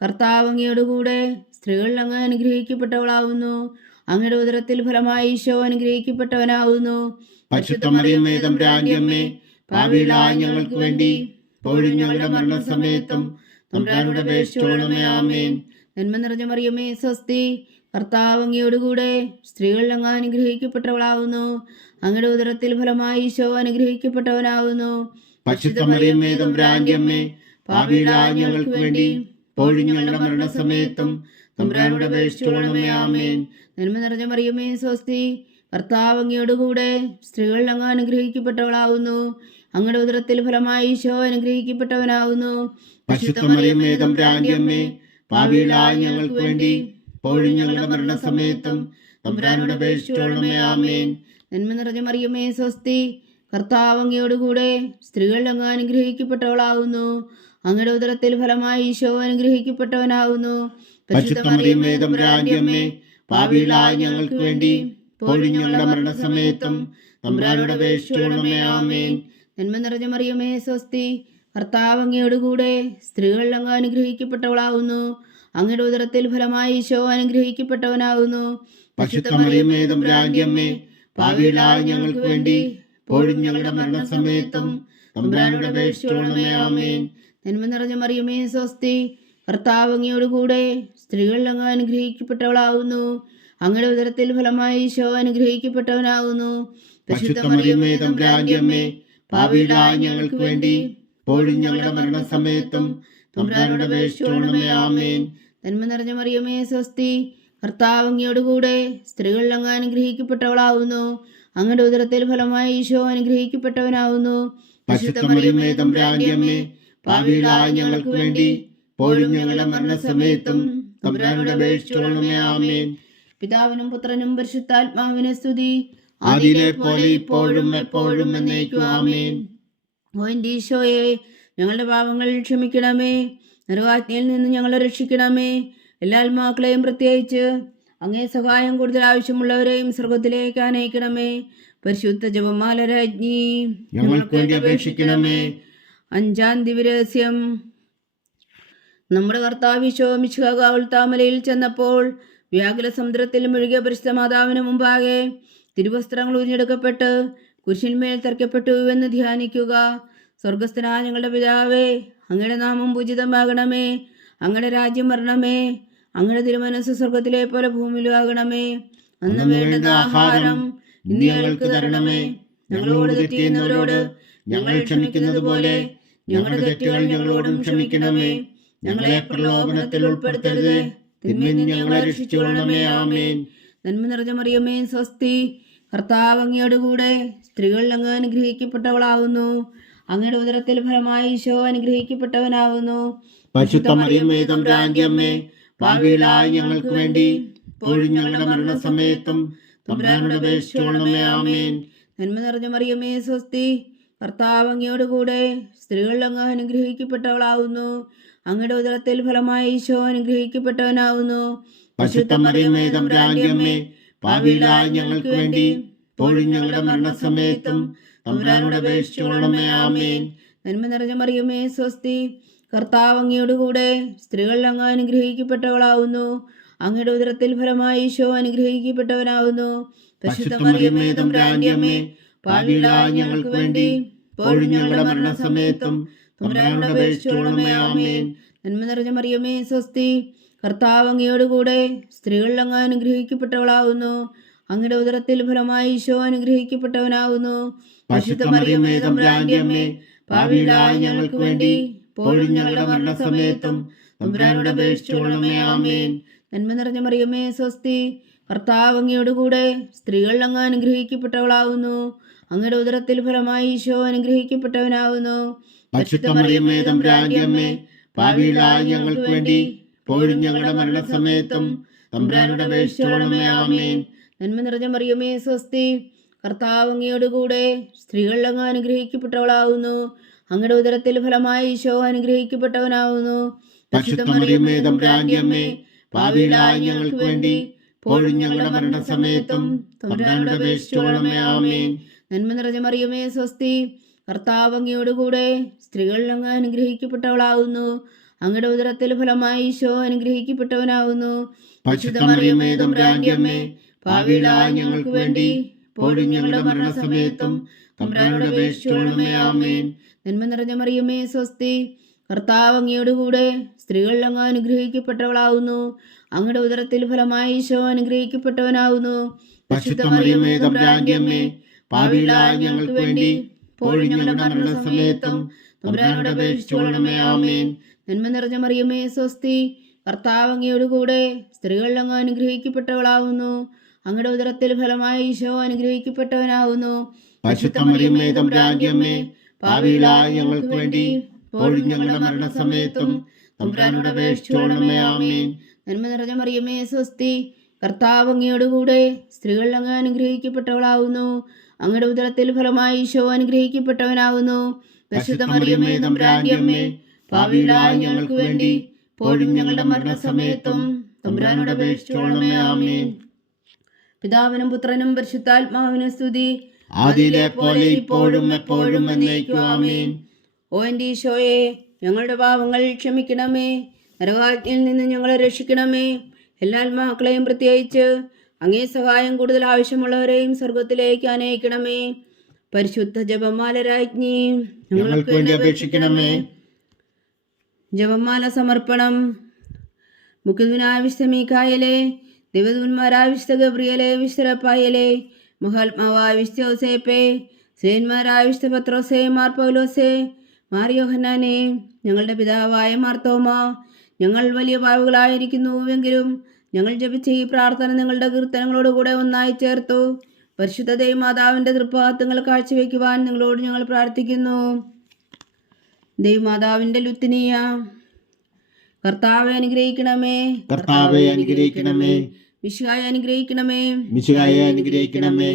കർത്താവ് അങ്ങയോടുകൂടെ സ്ത്രീകൾ അങ്ങ് അനുഗ്രഹിക്കപ്പെട്ടവളാകുന്നു. അങ്ങയുടെ ഉദരത്തിൽ ഫലമായി ഈശോ അനുഗ്രഹിക്കപ്പെട്ടവനാകുന്നു. പരിശുദ്ധ മറിയമേ തമ്പുരാന്റെ അമ്മേ, പാപികളായ ഞങ്ങൾക്ക് വേണ്ടി ഇപ്പോഴും ഞങ്ങളുടെ മരണസമയത്തും തമ്പുരാനോട് അപേക്ഷിച്ചുകൊള്ളണമേ. ആമേൻ. നന്മ നിറഞ്ഞ മറിയമേ സ്വസ്തി, കർത്താവ് അങ്ങയോടുകൂടെ സ്ത്രീകൾ അങ്ങ് അനുഗ്രഹിക്കപ്പെട്ടവളാകുന്നു. അങ്ങയുടെ ഉദരത്തിൽ ഫലമായി ഈശോ അനുഗ്രഹിക്കപ്പെട്ടവനാകുന്നു. പരിശുദ്ധ മറിയമേ തമ്പുരാന്റെ അമ്മേ, പാപികളായ ഞങ്ങൾക്ക് വേണ്ടി ഇപ്പോഴും ഞങ്ങളുടെ മരണസമയത്തും തമ്പുരാനോട് അപേക്ഷിച്ചുകൊള്ളണമേ. ആമേൻ. നന്മ നിറഞ്ഞ മറിയമേ സ്വസ്തി, കർത്താവ് അങ്ങയോടുകൂടെ സ്ത്രീകൾ അങ്ങ് അനുഗ്രഹിക്കപ്പെട്ടവളാകുന്നു. അങ്ങയുടെ ഉദരത്തിൽ ഫലമായി ഈശോ അനുഗ്രഹിക്കപ്പെട്ടവനാകുന്നു. പരിശുദ്ധ മറിയമേ തമ്പുരാന്റെ അമ്മേ, പാപികളായ ഞങ്ങൾക്ക് വേണ്ടി ഇപ്പോഴും ഞങ്ങളുടെ മരണസമയത്തും തമ്പുരാനോട് അപേക്ഷിച്ചുകൊള്ളണമേ. ആമേൻ. നന്മ നിറഞ്ഞ മറിയമേ സ്വസ്തി, കർത്താവ് അങ്ങയോടുകൂടെ സ്ത്രീകൾ അങ്ങ് അനുഗ്രഹിക്കപ്പെട്ടവളാകുന്നു. അങ്ങയുടെ ഉദരത്തിൽ ഫലമായി ഈശോ അനുഗ്രഹിക്കപ്പെട്ടവനാകുന്നു. പരിശുദ്ധ മറിയമേ തമ്പുരാന്റെ അമ്മേ, പാപികളായ ഞങ്ങൾക്ക് വേണ്ടി ഇപ്പോഴും ഞങ്ങളുടെ മരണസമയത്തും തമ്പുരാനോട് അപേക്ഷിച്ചുകൊള്ളണമേ. ആമേൻ. നന്മ നിറഞ്ഞ മറിയമേ സ്വസ്തി, കർത്താവ് അങ്ങയോടുകൂടെ സ്ത്രീകൾ അങ്ങ് അനുഗ്രഹിക്കപ്പെട്ടവളാകുന്നു. അങ്ങയുടെ ഉദരത്തിൽ ഫലമായി ഈശോ അനുഗ്രഹിക്കപ്പെട്ടവനാകുന്നു. പരിശുദ്ധ മറിയമേ തമ്പുരാന്റെ അമ്മേ, പാപികളായ ഞങ്ങൾക്ക് വേണ്ടി ഇപ്പോഴും ഞങ്ങളുടെ മരണസമയത്തും തമ്പുരാനോട് അപേക്ഷിച്ചുകൊള്ളണമേ. ആമേൻ. നന്മ നിറഞ്ഞ മറിയമേ സ്വസ്തി, കർത്താവ് അങ്ങയോടുകൂടെ സ്ത്രീകൾ അങ്ങ് അനുഗ്രഹിക്കപ്പെട്ടവളാകുന്നു. അങ്ങയുടെ ഉദരത്തിൽ ഫലമായി ഈശോ അനുഗ്രഹിക്കപ്പെട്ടവനാകുന്നു. പരിശുദ്ധ മറിയമേ തമ്പുരാന്റെ അമ്മേ, പാപികളായ ഞങ്ങൾക്ക് വേണ്ടി ഇപ്പോഴും ഞങ്ങളുടെ മരണസമയത്തും തമ്പുരാനോട് അപേക്ഷിച്ചുകൊള്ളണമേ. ആമേൻ. നന്മ നിറഞ്ഞ മറിയമേ സ്വസ്തി, കർത്താവ് അങ്ങയോടുകൂടെ സ്ത്രീകൾ അങ്ങ് അനുഗ്രഹിക്കപ്പെട്ടവളാകുന്നു. അങ്ങയുടെ ഉദരത്തിൽ ഫലമായി ഈശോ അനുഗ്രഹിക്കപ്പെട്ടവനാകുന്നു. പരിശുദ്ധ മറിയമേ തമ്പുരാന്റെ അമ്മേ, പാപികളായ ഞങ്ങൾക്ക് വേണ്ടി ഇപ്പോഴും ഞങ്ങളുടെ മരണസമയത്തും തമ്പുരാനോട് അപേക്ഷിച്ചുകൊള്ളണമേ. ആമേൻ. പിതാവിനും പുത്രനും പരിശുദ്ധാത്മാവിനും സ്തുതി, ആദിയിലെ പോലെ ഇപ്പോഴും എപ്പോഴും എന്നേക്കും. ആമേൻ. ഓ എൻ്റെ ഈശോയെ, ഞങ്ങളുടെ പാപങ്ങൾ ക്ഷമിക്കണമേ, നരകാഗ്നിയിൽ നിന്ന് ഞങ്ങളെ രക്ഷിക്കണമേ. എല്ലാ ആത്മാക്കളെയും പ്രത്യേകിച്ച് അങ്ങേ സഹായം കൂടുതൽ ആവശ്യമുള്ളവരെയും സ്വർഗത്തിലേക്ക് അനയിക്കണമേ. പരിശുദ്ധ ജപമാല രാജ്ഞി, ഞങ്ങൾക്ക് വേണ്ടി അപേക്ഷിക്കണമേ. 5-ാം ദിവ്യരഹസ്യം. നമ്മുടെ കർത്താവ് ഈശോ മിശിഹാ കാവൽത്താമലയിൽ ചെന്നപ്പോൾ വ്യാകുല സമുദ്രത്തിൽ മുഴുകിയ പരിശുദ്ധ മാതാവിന് മുമ്പാകെ തിരുവസ്ത്രങ്ങൾ ഉരിഞ്ഞെടുക്കപ്പെട്ട് കുരിശിന്മേൽ തറയ്ക്കപ്പെട്ടു എന്ന് ധ്യാനിക്കുക. സ്വർഗസ്ഥനായ ഞങ്ങളുടെ പിതാവേ, അങ്ങയുടെ നാമം പൂജിതമാകണമേ, അങ്ങയുടെ രാജ്യം വരണമേ, അങ്ങയുടെ തിരുമനസ്സ് സ്വർഗത്തിലെ പോലെ ഭൂമിയിലും ആകണമേ. അന്ന് വേണ്ടുന്ന ആഹാരം ഇന്ന് ഞങ്ങൾക്ക് തരണമേ. ഞങ്ങളോട് തെറ്റ് ചെയ്യുന്നവരോട് ഞങ്ങൾ ക്ഷമിക്കുന്നത് പോലെ ഞങ്ങളുടെ തെറ്റുകൾ ഞങ്ങളോടും ക്ഷമിക്കണമേ. ഞങ്ങളെ പ്രലോഭനത്തിൽ ഉൾപ്പെടുത്തരുത്, തിന്മയിൽ നിന്ന് ഞങ്ങളെ രക്ഷിച്ചുകൊള്ളണമേ. ആമേൻ. നന്മ നിറഞ്ഞ മറിയമേ സ്വസ്തി, കർത്താവ് അങ്ങയോട് കൂടെ സ്ത്രീകൾ അങ്ങ് അനുഗ്രഹിക്കപ്പെട്ടവളാവുന്നു. അങ്ങയുടെ ഉദരത്തിൽ ഫലമായി ഈശോ അനുഗ്രഹിക്കപ്പെട്ടവനാവുന്നു. പരിശുദ്ധ മറിയമേ തമ്പുരാന്റെ അമ്മേ, പാപികളായ ഞങ്ങൾക്ക് വേണ്ടി ഇപ്പോഴും ഞങ്ങളുടെ മരണസമയത്തും തമ്പുരാനോട് അപേക്ഷിച്ചുകൊള്ളണമേ. ആമേൻ. നന്മ നിറഞ്ഞ മറിയമേ സ്വസ്തി, കർത്താവ് അങ്ങയോട് കൂടെ സ്ത്രീകൾ അങ്ങ് അനുഗ്രഹിക്കപ്പെട്ടവളാവുന്നു. അങ്ങയുടെ ഉദരത്തിൽ ഫലമായി ഈശോ അനുഗ്രഹിക്കപ്പെട്ടവനാവുന്നു. പരിശുദ്ധ മറിയമേ തമ്പുരാന്റെ അമ്മേ, പാപികളായ ഞങ്ങൾക്ക് വേണ്ടി ഇപ്പോഴും ഞങ്ങളുടെ മരണസമയത്തും തമ്പുരാനോട് അപേക്ഷിച്ചുകൊള്ളണമേ. ആമേൻ. നന്മ നിറഞ്ഞ മറിയമേ സ്വസ്തി, കർത്താവ് അങ്ങയോട് കൂടെ സ്ത്രീകൾ അങ്ങ് അനുഗ്രഹിക്കപ്പെട്ടവളാവുന്നു. അങ്ങയുടെ ഉദരത്തിൽ ഫലമായി ഈശോ അനുഗ്രഹിക്കപ്പെട്ടവനാവുന്നു. പരിശുദ്ധ മറിയമേ തമ്പുരാന്റെ അമ്മേ, പാപികളായ ഞങ്ങൾക്ക് വേണ്ടി ഇപ്പോഴും ഞങ്ങളുടെ മരണസമയത്തും തമ്പുരാനോട് അപേക്ഷിച്ചുകൊള്ളണമേ. ആമേൻ. നന്മ നിറഞ്ഞ മറിയമേ സ്വസ്തി, കർത്താവ് അങ്ങയോട് കൂടെ സ്ത്രീകൾ അങ്ങ് അനുഗ്രഹിക്കപ്പെട്ടവളാവുന്നു. അങ്ങയുടെ ഉദരത്തിൽ ഫലമായി ഈശോ അനുഗ്രഹിക്കപ്പെട്ടവനാവുന്നു. പരിശുദ്ധ മറിയമേ തമ്പുരാന്റെ അമ്മേ, പാപികളായ ഞങ്ങൾക്ക് വേണ്ടി ഇപ്പോഴും ഞങ്ങളുടെ മരണസമയത്തും തമ്പുരാനോട് അപേക്ഷിച്ചുകൊള്ളണമേ. ആമേൻ. നന്മ നിറഞ്ഞ മറിയമേ സ്വസ്തി, കർത്താവ് അങ്ങയോട് കൂടെ സ്ത്രീകൾ അങ്ങ് അനുഗ്രഹിക്കപ്പെട്ടവളാവുന്നു. അങ്ങയുടെ ഉദരത്തിൽ ഫലമായി ഈശോ അനുഗ്രഹിക്കപ്പെട്ടവനാവുന്നു. പരിശുദ്ധ മറിയമേ തമ്പുരാന്റെ അമ്മേ, പാപികളായ ഞങ്ങൾക്ക് വേണ്ടി ഇപ്പോഴും ഞങ്ങളുടെ മരണസമയത്തും തമ്പുരാനോട് അപേക്ഷിച്ചുകൊള്ളണമേ. ആമേൻ. നന്മ നിറഞ്ഞ മറിയമേ സ്വസ്തി, കർത്താവ് അങ്ങയോട് കൂടെ സ്ത്രീകൾ അങ്ങ് അനുഗ്രഹിക്കപ്പെട്ടവളാവുന്നു. അങ്ങയുടെ ഉദരത്തിൽ ഫലമായി ഈശോ അനുഗ്രഹിക്കപ്പെട്ടവനാവുന്നു. പരിശുദ്ധ മറിയമേ തമ്പുരാന്റെ അമ്മേ, പാപികളായ ഞങ്ങൾക്ക് വേണ്ടി ഇപ്പോഴും ഞങ്ങളുടെ മരണസമയത്തും തമ്പുരാനോട് അപേക്ഷിച്ചുകൊള്ളണമേ. ആമേൻ. നന്മ നിറഞ്ഞ മറിയമേ സ്വസ്തി, കർത്താവ് അങ്ങയോട് കൂടെ സ്ത്രീകൾ അങ്ങ് അനുഗ്രഹിക്കപ്പെട്ടവളാവുന്നു. അങ്ങയുടെ ഉദരത്തിൽ ഫലമായി ഈശോ അനുഗ്രഹിക്കപ്പെട്ടവനാവുന്നു. പരിശുദ്ധ മറിയമേ തമ്പുരാന്റെ അമ്മേ, പാപികളായ ഞങ്ങൾക്ക് വേണ്ടി ഇപ്പോഴും ഞങ്ങളുടെ മരണസമയത്തും തമ്പുരാനോട് അപേക്ഷിച്ചുകൊള്ളണമേ. ആമേൻ. നന്മ നിറഞ്ഞ മറിയമേ സ്വസ്തി, കർത്താവ് അങ്ങയോട് കൂടെ സ്ത്രീകൾ അങ്ങ് അനുഗ്രഹിക്കപ്പെട്ടവളാവുന്നു. അങ്ങയുടെ ഉദരത്തിൽ ഫലമായി ഈശോ അനുഗ്രഹിക്കപ്പെട്ടവനാവുന്നു. പരിശുദ്ധ മറിയമേ തമ്പുരാന്റെ അമ്മേ, പാപികളായ ഞങ്ങൾക്ക് വേണ്ടി ഇപ്പോഴും ഞങ്ങളുടെ മരണസമയത്തും തമ്പുരാനോട് അപേക്ഷിച്ചുകൊള്ളണമേ. ആമേൻ. നന്മ നിറഞ്ഞ മറിയമേ സ്വസ്തി, കർത്താവ് അങ്ങയോട് കൂടെ സ്ത്രീകൾ അങ്ങ് അനുഗ്രഹിക്കപ്പെട്ടവളാവുന്നു. അങ്ങയുടെ ഉദരത്തിൽ ഫലമായി ഈശോ അനുഗ്രഹിക്കപ്പെട്ടവനാവുന്നു. പരിശുദ്ധ മറിയമേ തമ്പുരാന്റെ അമ്മേ, പാപികളായ ഞങ്ങൾക്ക് വേണ്ടി ഇപ്പോഴും ഞങ്ങളുടെ മരണസമയത്തും തമ്പുരാനോട് അപേക്ഷിച്ചുകൊള്ളണമേ. ആമേൻ. നന്മ നിറഞ്ഞ മറിയമേ സ്വസ്തി, കർത്താവ് അങ്ങയോട് കൂടെ സ്ത്രീകൾ അങ്ങ് അനുഗ്രഹിക്കപ്പെട്ടവളാവുന്നു. അങ്ങയുടെ ഉദരത്തിൽ ഫലമായി ഈശോ അനുഗ്രഹിക്കപ്പെട്ടവനാവുന്നു. പരിശുദ്ധ മറിയമേ തമ്പുരാന്റെ അമ്മേ, പാപികളായ ഞങ്ങൾക്ക് വേണ്ടി ഇപ്പോഴും ഞങ്ങളുടെ മരണസമയത്തും തമ്പുരാനോട് അപേക്ഷിച്ചുകൊള്ളണമേ. ആമേൻ. പിതാവിനും പുത്രനും പരിശുദ്ധാത്മാവിനും സ്തുതി, ആദിയിലെ പോലെ ഇപ്പോഴും എപ്പോഴും എന്നേക്കും. ആമേൻ. ഓ എൻ്റെ ഈശോയെ, ഞങ്ങളുടെ പാപങ്ങൾ ക്ഷമിക്കണമേ. നരകാജ്ഞയിൽ നിന്ന് ഞങ്ങളെ രക്ഷിക്കണമേ. എല്ലാ ആത്മാക്കളെയും പ്രത്യേകിച്ച് അങ്ങേ സഹായം കൂടുതൽ ആവശ്യമുള്ളവരെയും സ്വർഗത്തിലേക്ക് അനയിക്കണമേ. പരിശുദ്ധ ജപമാല രാജ്ഞി, ഞങ്ങൾക്ക് വേണ്ടി അപേക്ഷിക്കണമേ. ജപമാല സമർപ്പണം. മുഖ്യദൂനായ വിശുദ്ധ മീഖായേലേ, ദൈവദൂതന്മാരായ വിശുദ്ധ ഗബ്രിയേലേ, വിശുദ്ധ റഫായേലേ, മഹാത്മാവായ വിശുദ്ധ യോസേപ്പേ, ശ്രീന്മാരായ വിശുദ്ധ പത്രോസേ, മാർ പൗലോസേ, മാർ യോഹന്നാനേ, ഞങ്ങളുടെ പിതാവായ മാർത്തോമ, ഞങ്ങൾ വലിയ പാപികളായിരിക്കുന്നുവെങ്കിലും ഞങ്ങൾ ജപിച്ച ഈ പ്രാർത്ഥന നിങ്ങളുടെ കീർത്തനങ്ങളോടുകൂടെ ഒന്നായി ചേർത്തു പരിശുദ്ധ ദൈവമാതാവിൻ്റെ തൃപ്പാദങ്ങൾ കാഴ്ചവെക്കുവാൻ നിങ്ങളോട് ഞങ്ങൾ പ്രാർത്ഥിക്കുന്നു. ദൈവമാതാവിൻ്റെ ലുത്തിനിയ. കർത്താവെ അനുഗ്രഹിക്കണമേ. കർത്താവെ അനുഗ്രഹിക്കണമേ. മിശിഹായെ അനുഗ്രഹിക്കണമേ. മിശിഹായെ അനുഗ്രഹിക്കണമേ.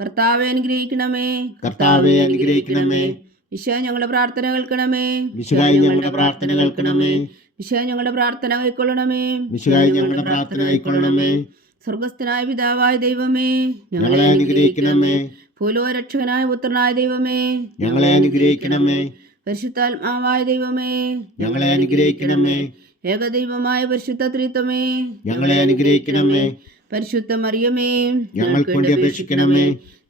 കർത്താവെ അനുഗ്രഹിക്കണമേ. കർത്താവെ അനുഗ്രഹിക്കണമേ. മിശിഹാ ഞങ്ങളുടെ പ്രാർത്ഥന കേൾക്കണമേ. മിശിഹായെ ഞങ്ങളുടെ പ്രാർത്ഥന കേൾക്കണമേ. മിശിഹാ ഞങ്ങളുടെ പ്രാർത്ഥന കൈക്കൊള്ളണമേ. മിശിഹായെ ഞങ്ങളുടെ പ്രാർത്ഥന കൈക്കൊള്ളണമേ. സ്വർഗസ്ഥനായ പിതാവായ ദൈവമേ, ഞങ്ങളെ അനുഗ്രഹിക്കണമേ. ഭൂലോകരക്ഷകനായ പുത്രനായ ദൈവമേ, ഞങ്ങളെ അനുഗ്രഹിക്കണമേ. പരിശുദ്ധാത്മാവായ ദൈവമേ, ഞങ്ങളെ അനുഗ്രഹിക്കണമേ. ഏകദൈവമായ പരിശുദ്ധ ത്രിത്വമേ, ഞങ്ങളെ അനുഗ്രഹിക്കണമേ. പരിശുദ്ധ മറിയമേ, ഞങ്ങൾക്ക് വേണ്ടി അപേക്ഷിക്കണമേ.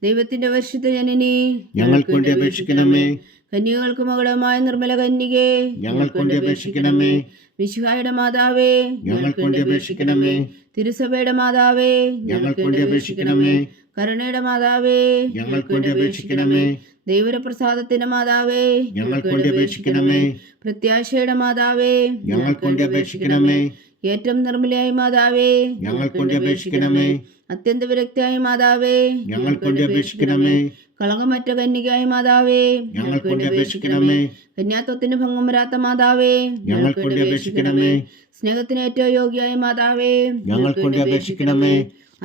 ദൈവത്തിന്റെ പരിശുദ്ധ ജനനി, ഞങ്ങൾക്ക് വേണ്ടി അപേക്ഷിക്കണമേ. കന്യകൾക്ക് മകുടമായ നിർമ്മല കന്യകേ, ഞങ്ങൾക്ക് വേണ്ടി അപേക്ഷിക്കണമേ. മിശിഹായുടെ മാതാവേ, ഞങ്ങൾക്ക് വേണ്ടി അപേക്ഷിക്കണമേ. തിരുസഭയുടെ മാതാവേ, ഞങ്ങൾക്ക് വേണ്ടി അപേക്ഷിക്കണമേ. കരുണയുടെ മാതാവേ, ഞങ്ങൾക്ക് വേണ്ടി അപേക്ഷിക്കണമേ. ദൈവപ്രസാദത്തിന്റെ മാതാവേ, ഞങ്ങൾക്ക് വേണ്ടി അപേക്ഷിക്കണമേ. പ്രത്യാശയുടെ മാതാവേ, ഞങ്ങൾക്ക് വേണ്ടി അപേക്ഷിക്കണമേ. ഏറ്റവും നിർമ്മലയായ മാതാവേ, ഞങ്ങൾക്ക് വേണ്ടി അപേക്ഷിക്കണമേ. അത്യന്ത വിരക്തിയായ മാതാവേ, ഞങ്ങൾക്ക് വേണ്ടി അപേക്ഷിക്കണമേ. കളങ്കമറ്റ കന്യകയായ മാതാവേ, ഞങ്ങൾക്ക് വേണ്ടി അപേക്ഷിക്കണമേ. കന്യാത്വത്തിന് ഭംഗം വരാത്ത മാതാവേ, ഞങ്ങൾക്ക് വേണ്ടി അപേക്ഷിക്കണമേ. സ്നേഹത്തിന് ഏറ്റവും യോഗ്യയായ മാതാവേ, ഞങ്ങൾക്ക് വേണ്ടി അപേക്ഷിക്കണമേ.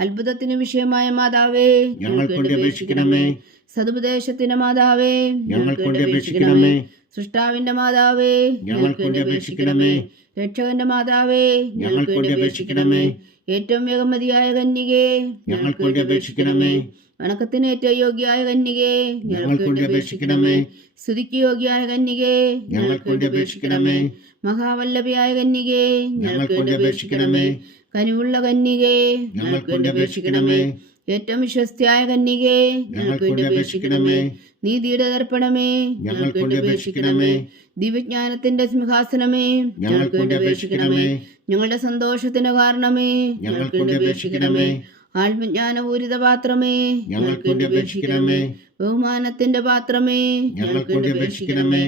അത്ഭുതത്തിന് വിഷയമായ മാതാവേ, ഞങ്ങൾക്ക് വേണ്ടി അപേക്ഷിക്കണമേ. സതുപദേശത്തിന്റെ മാതാവേ, ഞങ്ങൾക്ക് വേണ്ടി അപേക്ഷിക്കണമേ. സൃഷ്ടാവിന്റെ മാതാവേ, ഞങ്ങൾക്ക് വേണ്ടി അപേക്ഷിക്കണമേ. രക്ഷകന്റെ മാതാവേ, ഞങ്ങൾക്ക് വേണ്ടി അപേക്ഷിക്കണമേ. ഏറ്റവും വേഗമതിയായ കന്യകേ, ഞങ്ങൾക്ക് വേണ്ടി അപേക്ഷിക്കണമേ. വണക്കത്തിന് ഏറ്റവും യോഗ്യയായ കന്യകേ, ഞങ്ങൾക്ക് വേണ്ടി അപേക്ഷിക്കണമേ. സ്തുതിക്ക് യോഗ്യയായ കന്യകേ, ഞങ്ങൾക്ക് വേണ്ടി അപേക്ഷിക്കണമേ. മഹാവല്ലഭയായ കന്യകേ, ഞങ്ങൾക്ക് വേണ്ടി അപേക്ഷിക്കണമേ. കനിവുള്ള കന്യകേ, ഞങ്ങൾക്ക് വേണ്ടി അപേക്ഷിക്കണമേ. ഏറ്റവും വിശ്വസ്തയായ കന്യകേ, ഞങ്ങൾക്ക് വേണ്ടി അപേക്ഷിക്കണമേ. നീതിയുടെ ദർപ്പണമേ, ഞങ്ങൾക്ക് വേണ്ടി അപേക്ഷിക്കണമേ. ദിവ്യജ്ഞാനത്തിന്റെ സിംഹാസനമേ, ഞങ്ങൾക്ക് വേണ്ടി അപേക്ഷിക്കണമേ. ഞങ്ങളുടെ സന്തോഷത്തിന്റെ കാരണമേ, ഞങ്ങൾക്ക് വേണ്ടി അപേക്ഷിക്കണമേ. ആത്മജ്ഞാനപൂരിത പാത്രമേ, ഞങ്ങൾക്ക് വേണ്ടി അപേക്ഷിക്കണമേ. ബഹുമാനത്തിന്റെ പാത്രമേ, ഞങ്ങൾക്ക് വേണ്ടി അപേക്ഷിക്കണമേ.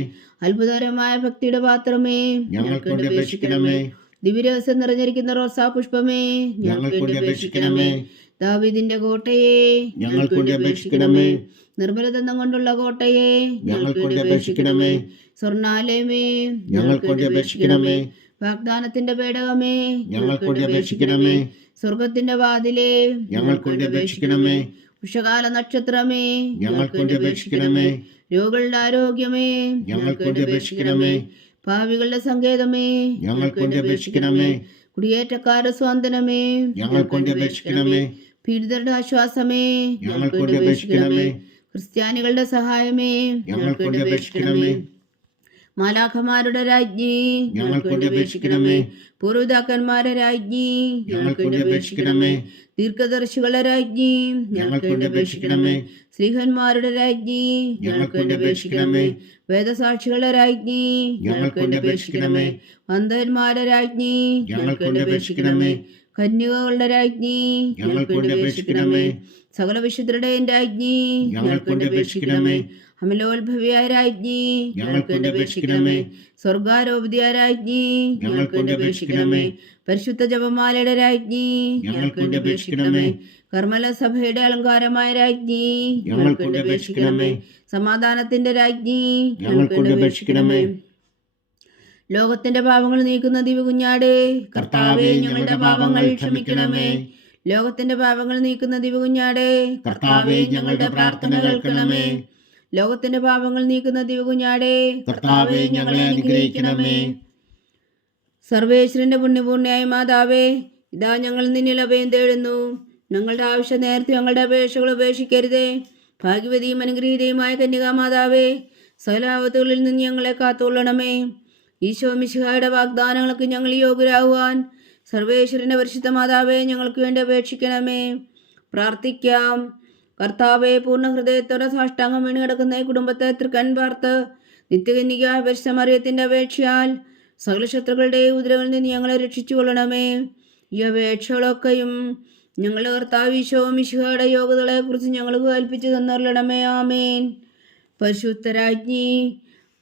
അത്ഭുതകരമായ ഭക്തിയുടെ പാത്രമേ, ഞങ്ങൾക്ക് വേണ്ടി അപേക്ഷിക്കണമേ. ദിവ്യരഹസ്യം നിറഞ്ഞിരിക്കുന്ന റോസാ പുഷ്പമേ, ഞങ്ങൾക്ക് വേണ്ടി അപേക്ഷിക്കണമേ. ദാവീദിന്റെ കോട്ടയെ, ഞങ്ങൾക്ക് വേണ്ടി അപേക്ഷിക്കണമേ. നിർമ്മലദന്തം കൊണ്ടുള്ള കോട്ടയെ, ഞങ്ങൾക്ക് വേണ്ടി അപേക്ഷിക്കണമേ. സ്വർണാലയമേ, ഞങ്ങൾക്ക് വേണ്ടി അപേക്ഷിക്കണമേ. വാഗ്ദാനത്തിന്റെ പേടകമേ, ഞങ്ങൾക്ക് വേണ്ടി അപേക്ഷിക്കണമേ. സ്വർഗത്തിന്റെ വാതിലേ, ഞങ്ങൾക്ക് വേണ്ടി അപേക്ഷിക്കണമേ. ഉഷകാല നക്ഷത്രമേ, ഞങ്ങൾക്ക് വേണ്ടി അപേക്ഷിക്കണമേ. രോഗികളുടെ ആരോഗ്യമേ, ഞങ്ങൾക്ക് വേണ്ടി അപേക്ഷിക്കണമേ. ഭാവികളുടെ സങ്കേതമേ, ഞങ്ങൾക്ക് വേണ്ടി അപേക്ഷിക്കണമേ. കുടിയേറ്റക്കാരുടെ സ്വാന്തനമേ, ഞങ്ങൾക്ക് വേണ്ടി അപേക്ഷിക്കണമേ. പീഡിതരുടെ ആശ്വാസമേ, ഞങ്ങൾക്ക് വേണ്ടി അപേക്ഷിക്കണമേ. ക്രിസ്ത്യാനികളുടെ സഹായമേ, ഞങ്ങൾക്ക് വേണ്ടി അപേക്ഷിക്കണമേ. മാലാഖമാരുടെ രാജ്ഞി, ഞങ്ങൾക്ക് വേണ്ടി അപേക്ഷിക്കണമേ. പൂർവിതാക്കന്മാരുടെ രാജ്ഞി, ഞങ്ങൾക്ക് വേണ്ടി അപേക്ഷിക്കണമേ. ദീർഘദർശികളുടെ രാജ്ഞി, ഞങ്ങൾക്ക് വേണ്ടി അപേക്ഷിക്കണമേ. സ്ത്രീഹന്മാരുടെ രാജ്ഞി, ഞങ്ങൾക്ക് വേണ്ടി അപേക്ഷിക്കണമേ. വേദസാക്ഷികളുടെ രാജ്ഞി, ഞങ്ങൾക്ക് വേണ്ടി അപേക്ഷിക്കണമേ. വന്ധന്മാരുടെ രാജ്ഞി, ഞങ്ങൾക്ക് വേണ്ടി അപേക്ഷിക്കണമേ. കന്യകകളുടെ രാജ്ഞി, ഞങ്ങൾക്ക് വേണ്ടി അപേക്ഷിക്കണമേ. സകല വിശുദ്ധരുടെയും രാജ്ഞി, ഞങ്ങൾക്ക് വേണ്ടി അപേക്ഷിക്കണമേ. അമലോത്ഭവിയായ രാജ്ഞി, ഞങ്ങൾക്ക് വേണ്ടി അപേക്ഷിക്കണമേ. സ്വർഗാരോപിതയായ രാജ്ഞി, ഞങ്ങൾക്ക് വേണ്ടി അപേക്ഷിക്കണമേ. പരിശുദ്ധ ജപമാലയുടെ രാജ്ഞി, ഞങ്ങൾക്ക് വേണ്ടി അപേക്ഷിക്കണമേ. കർമ്മല സഭയുടെ അലങ്കാരമായ രാജ്ഞി, ഞങ്ങൾക്ക് വേണ്ടി അപേക്ഷിക്കണമേ. സമാധാനത്തിന്റെ രാജ്ഞി, ഞങ്ങൾക്ക് വേണ്ടി അപേക്ഷിക്കണമേ. ലോകത്തിന്റെ പാപങ്ങൾ നീക്കുന്ന ദിവകുഞ്ഞാടേ, കർത്താവേ, ഞങ്ങളുടെ പാപങ്ങൾ ക്ഷമിക്കണമേ. ലോകത്തിന്റെ പാപങ്ങൾ നീക്കുന്ന ദിവകുഞ്ഞാടേ, കർത്താവേ, ഞങ്ങളുടെ പ്രാർത്ഥന കേൾക്കണമേ. ലോകത്തിന്റെ പാപങ്ങൾ നീക്കുന്ന ദിവകുഞ്ഞാടേ, കർത്താവേ, ഞങ്ങളെ അനുഗ്രഹിക്കണമേ. സർവേശ്വരന്റെ പുണ്യപൂർണ്ണയായ മാതാവേ, ഇതാ ഞങ്ങൾ നിന്നിൽ അഭയം തേടുന്നു. ഞങ്ങളുടെ ആവശ്യ നേരത്തെ ഞങ്ങളുടെ അപേക്ഷകൾ ഉപേക്ഷിക്കരുതേ. ഭാഗ്യവതിയും അനുഗ്രഹീതയുമായ കന്യകാമാതാവേ, സകലാപത്തുകളിൽ നിന്ന് ഞങ്ങളെ കാത്തുകൊള്ളണമേ. ഈശോ മിശിഹായുടെ വാഗ്ദാനങ്ങൾക്ക് ഞങ്ങൾ യോഗ്യരാകുവാൻ സർവേശ്വരന്റെ പരിശുദ്ധ മാതാവേ, ഞങ്ങൾക്ക് വേണ്ടി അപേക്ഷിക്കണമേ. പ്രാർത്ഥിക്കാം. കർത്താവെ, പൂർണ്ണ ഹൃദയത്തോടെ സാഷ്ടാംഗം വീണ് കിടക്കുന്ന ഈ കുടുംബത്തെ തൃക്കൺ പാർത്ത് നിത്യകന്യക പരിശുദ്ധ മറിയത്തിന്റെ അപേക്ഷയാൽ സകല ശത്രുക്കളുടെ ഉദരങ്ങളിൽ നിന്ന് ഞങ്ങളെ രക്ഷിച്ചു കൊള്ളണമേ. ഈ അപേക്ഷകളൊക്കെയും ഞങ്ങളുടെ കർത്താവ് ഈശോ മിശിഹായുടെ യോഗ്യതകളെ കുറിച്ച് ഞങ്ങൾക്ക് കൽപ്പിച്ചു തന്നറിയണമേ. ആമേൻ.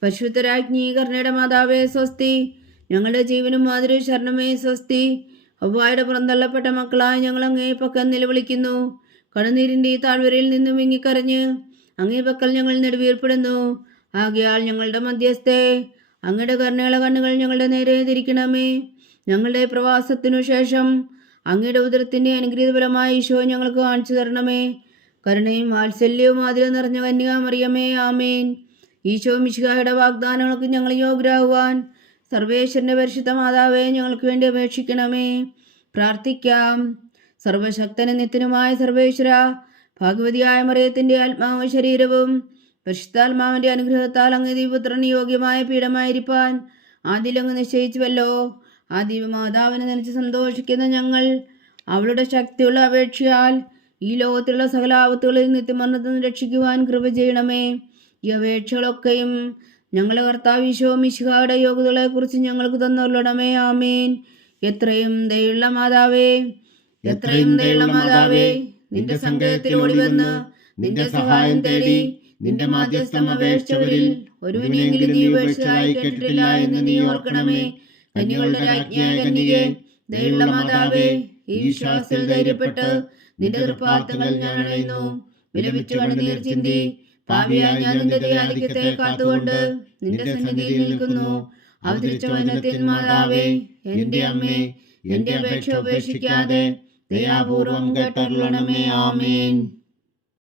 പരിശുദ്ധരാജ്ഞി കരുണയുടെ മാതാവേ സ്വസ്തി. ഞങ്ങളുടെ ജീവനും മാതൃ ശരണമേ സ്വസ്തി. അവ്വായുടെ പുറന്തള്ളപ്പെട്ട മക്കളായ ഞങ്ങൾ അങ്ങേ പക്കൽ നിലവിളിക്കുന്നു. കണ്ണുനീരിൻ്റെ ഈ താഴ്വരയിൽ നിന്നും വിങ്ങിക്കരഞ്ഞ് അങ്ങേ പക്കൽ ഞങ്ങൾ നെടുവീർപ്പെടുന്നു. ആകയാൽ ഞങ്ങളുടെ മധ്യസ്ഥെ അങ്ങയുടെ കരുണയുള്ള കണ്ണുകൾ ഞങ്ങളുടെ നേരെ തിരിക്കണമേ. ഞങ്ങളുടെ പ്രവാസത്തിനു ശേഷം അങ്ങയുടെ ഉദരത്തിൻ്റെ അനുഗ്രഹീത ഫലമായ ഈശോ ഞങ്ങൾക്ക് കാണിച്ചു തരണമേ. കരുണയും വാത്സല്യവും ആതിരം നിറഞ്ഞ കന്യകാമറിയമേ, ആമേൻ. ഈശോ മിശിഹായുടെ വാഗ്ദാനങ്ങൾക്ക് ഞങ്ങൾ യോഗ്യരാകുവാൻ സർവേശ്വരന്റെ പരിശുദ്ധ മാതാവേ, ഞങ്ങൾക്ക് വേണ്ടി അപേക്ഷിക്കണമേ. പ്രാർത്ഥിക്കാം. സർവശക്തനും നിത്യനുമായ സർവേശ്വര, ഭാഗ്യവതിയായ മറിയത്തിന്റെ ആത്മാവും ശരീരവും പരിശുദ്ധാത്മാവിന്റെ അനുഗ്രഹത്താൽ അങ്ങ് ദൈവപുത്രന് യോഗ്യമായ പീഠമായിരിക്കാൻ ആദ്യലങ്ങ് നിശ്ചയിച്ചുവല്ലോ. ആ ദിവ്യമാതാവിനെ നനച്ച് സന്തോഷിക്കുന്ന ഞങ്ങൾ അവളുടെ ശക്തിയുള്ള അപേക്ഷയാൽ ഈ ലോകത്തിലുള്ള സകല ആപത്തുകളിൽ നിത്യമരണത്തിൽ നിന്ന് രക്ഷിക്കുവാൻ കൃപ ചെയ്യണമേ. ഈ അപേക്ഷകളൊക്കെയും ഞങ്ങളുടെ കർത്താവ് ഈശോ മിശിഹായുടെ യോഗ്യതകളെ കുറിച്ച് ഞങ്ങൾക്ക് തന്നുകൊള്ളണമേ. ആമേൻ. എത്രയും ദയുള്ള മാതാവേ, നിന്റെ സങ്കേതത്തിൽ ഓടിവന്ന് നിന്റെ സഹായം തേടി നിന്റെ മാധ്യസ്ഥം അപേക്ഷിച്ചവരിൽ ഒരുവനെങ്കിലും നീ ഉപേക്ഷിച്ചതായി കേട്ടിട്ടില്ല എന്ന് നീ ഓർക്കണമേ. കന്യകളുടെ രാജ്ഞിയായ കന്യകേ, ദയുള്ള മാതാവേ, ഈ ശ്വാസത്തിൽ ധൈര്യപ്പെട്ട് നിന്റെ തൃപ്പാദങ്ങൾ ഞാൻ അണയുന്നു. വിലപിച്ചു കണ്ണുനീർ ചിന്തി പാപിയായ ഞാൻ നിന്റെ ദയാധിക്യത്തെ കാത്തുകൊണ്ട് നിന്റെ സന്നിധിയിൽ നിൽക്കുന്നു. അവതരിച്ച വചനത്തിൻ മാതാവേ, എന്റെ അമ്മേ, എന്റെ അപേക്ഷ ഉപേക്ഷിക്കാതെ ദയാപൂർവം കേട്ടരുളണമേ. ആമേൻ.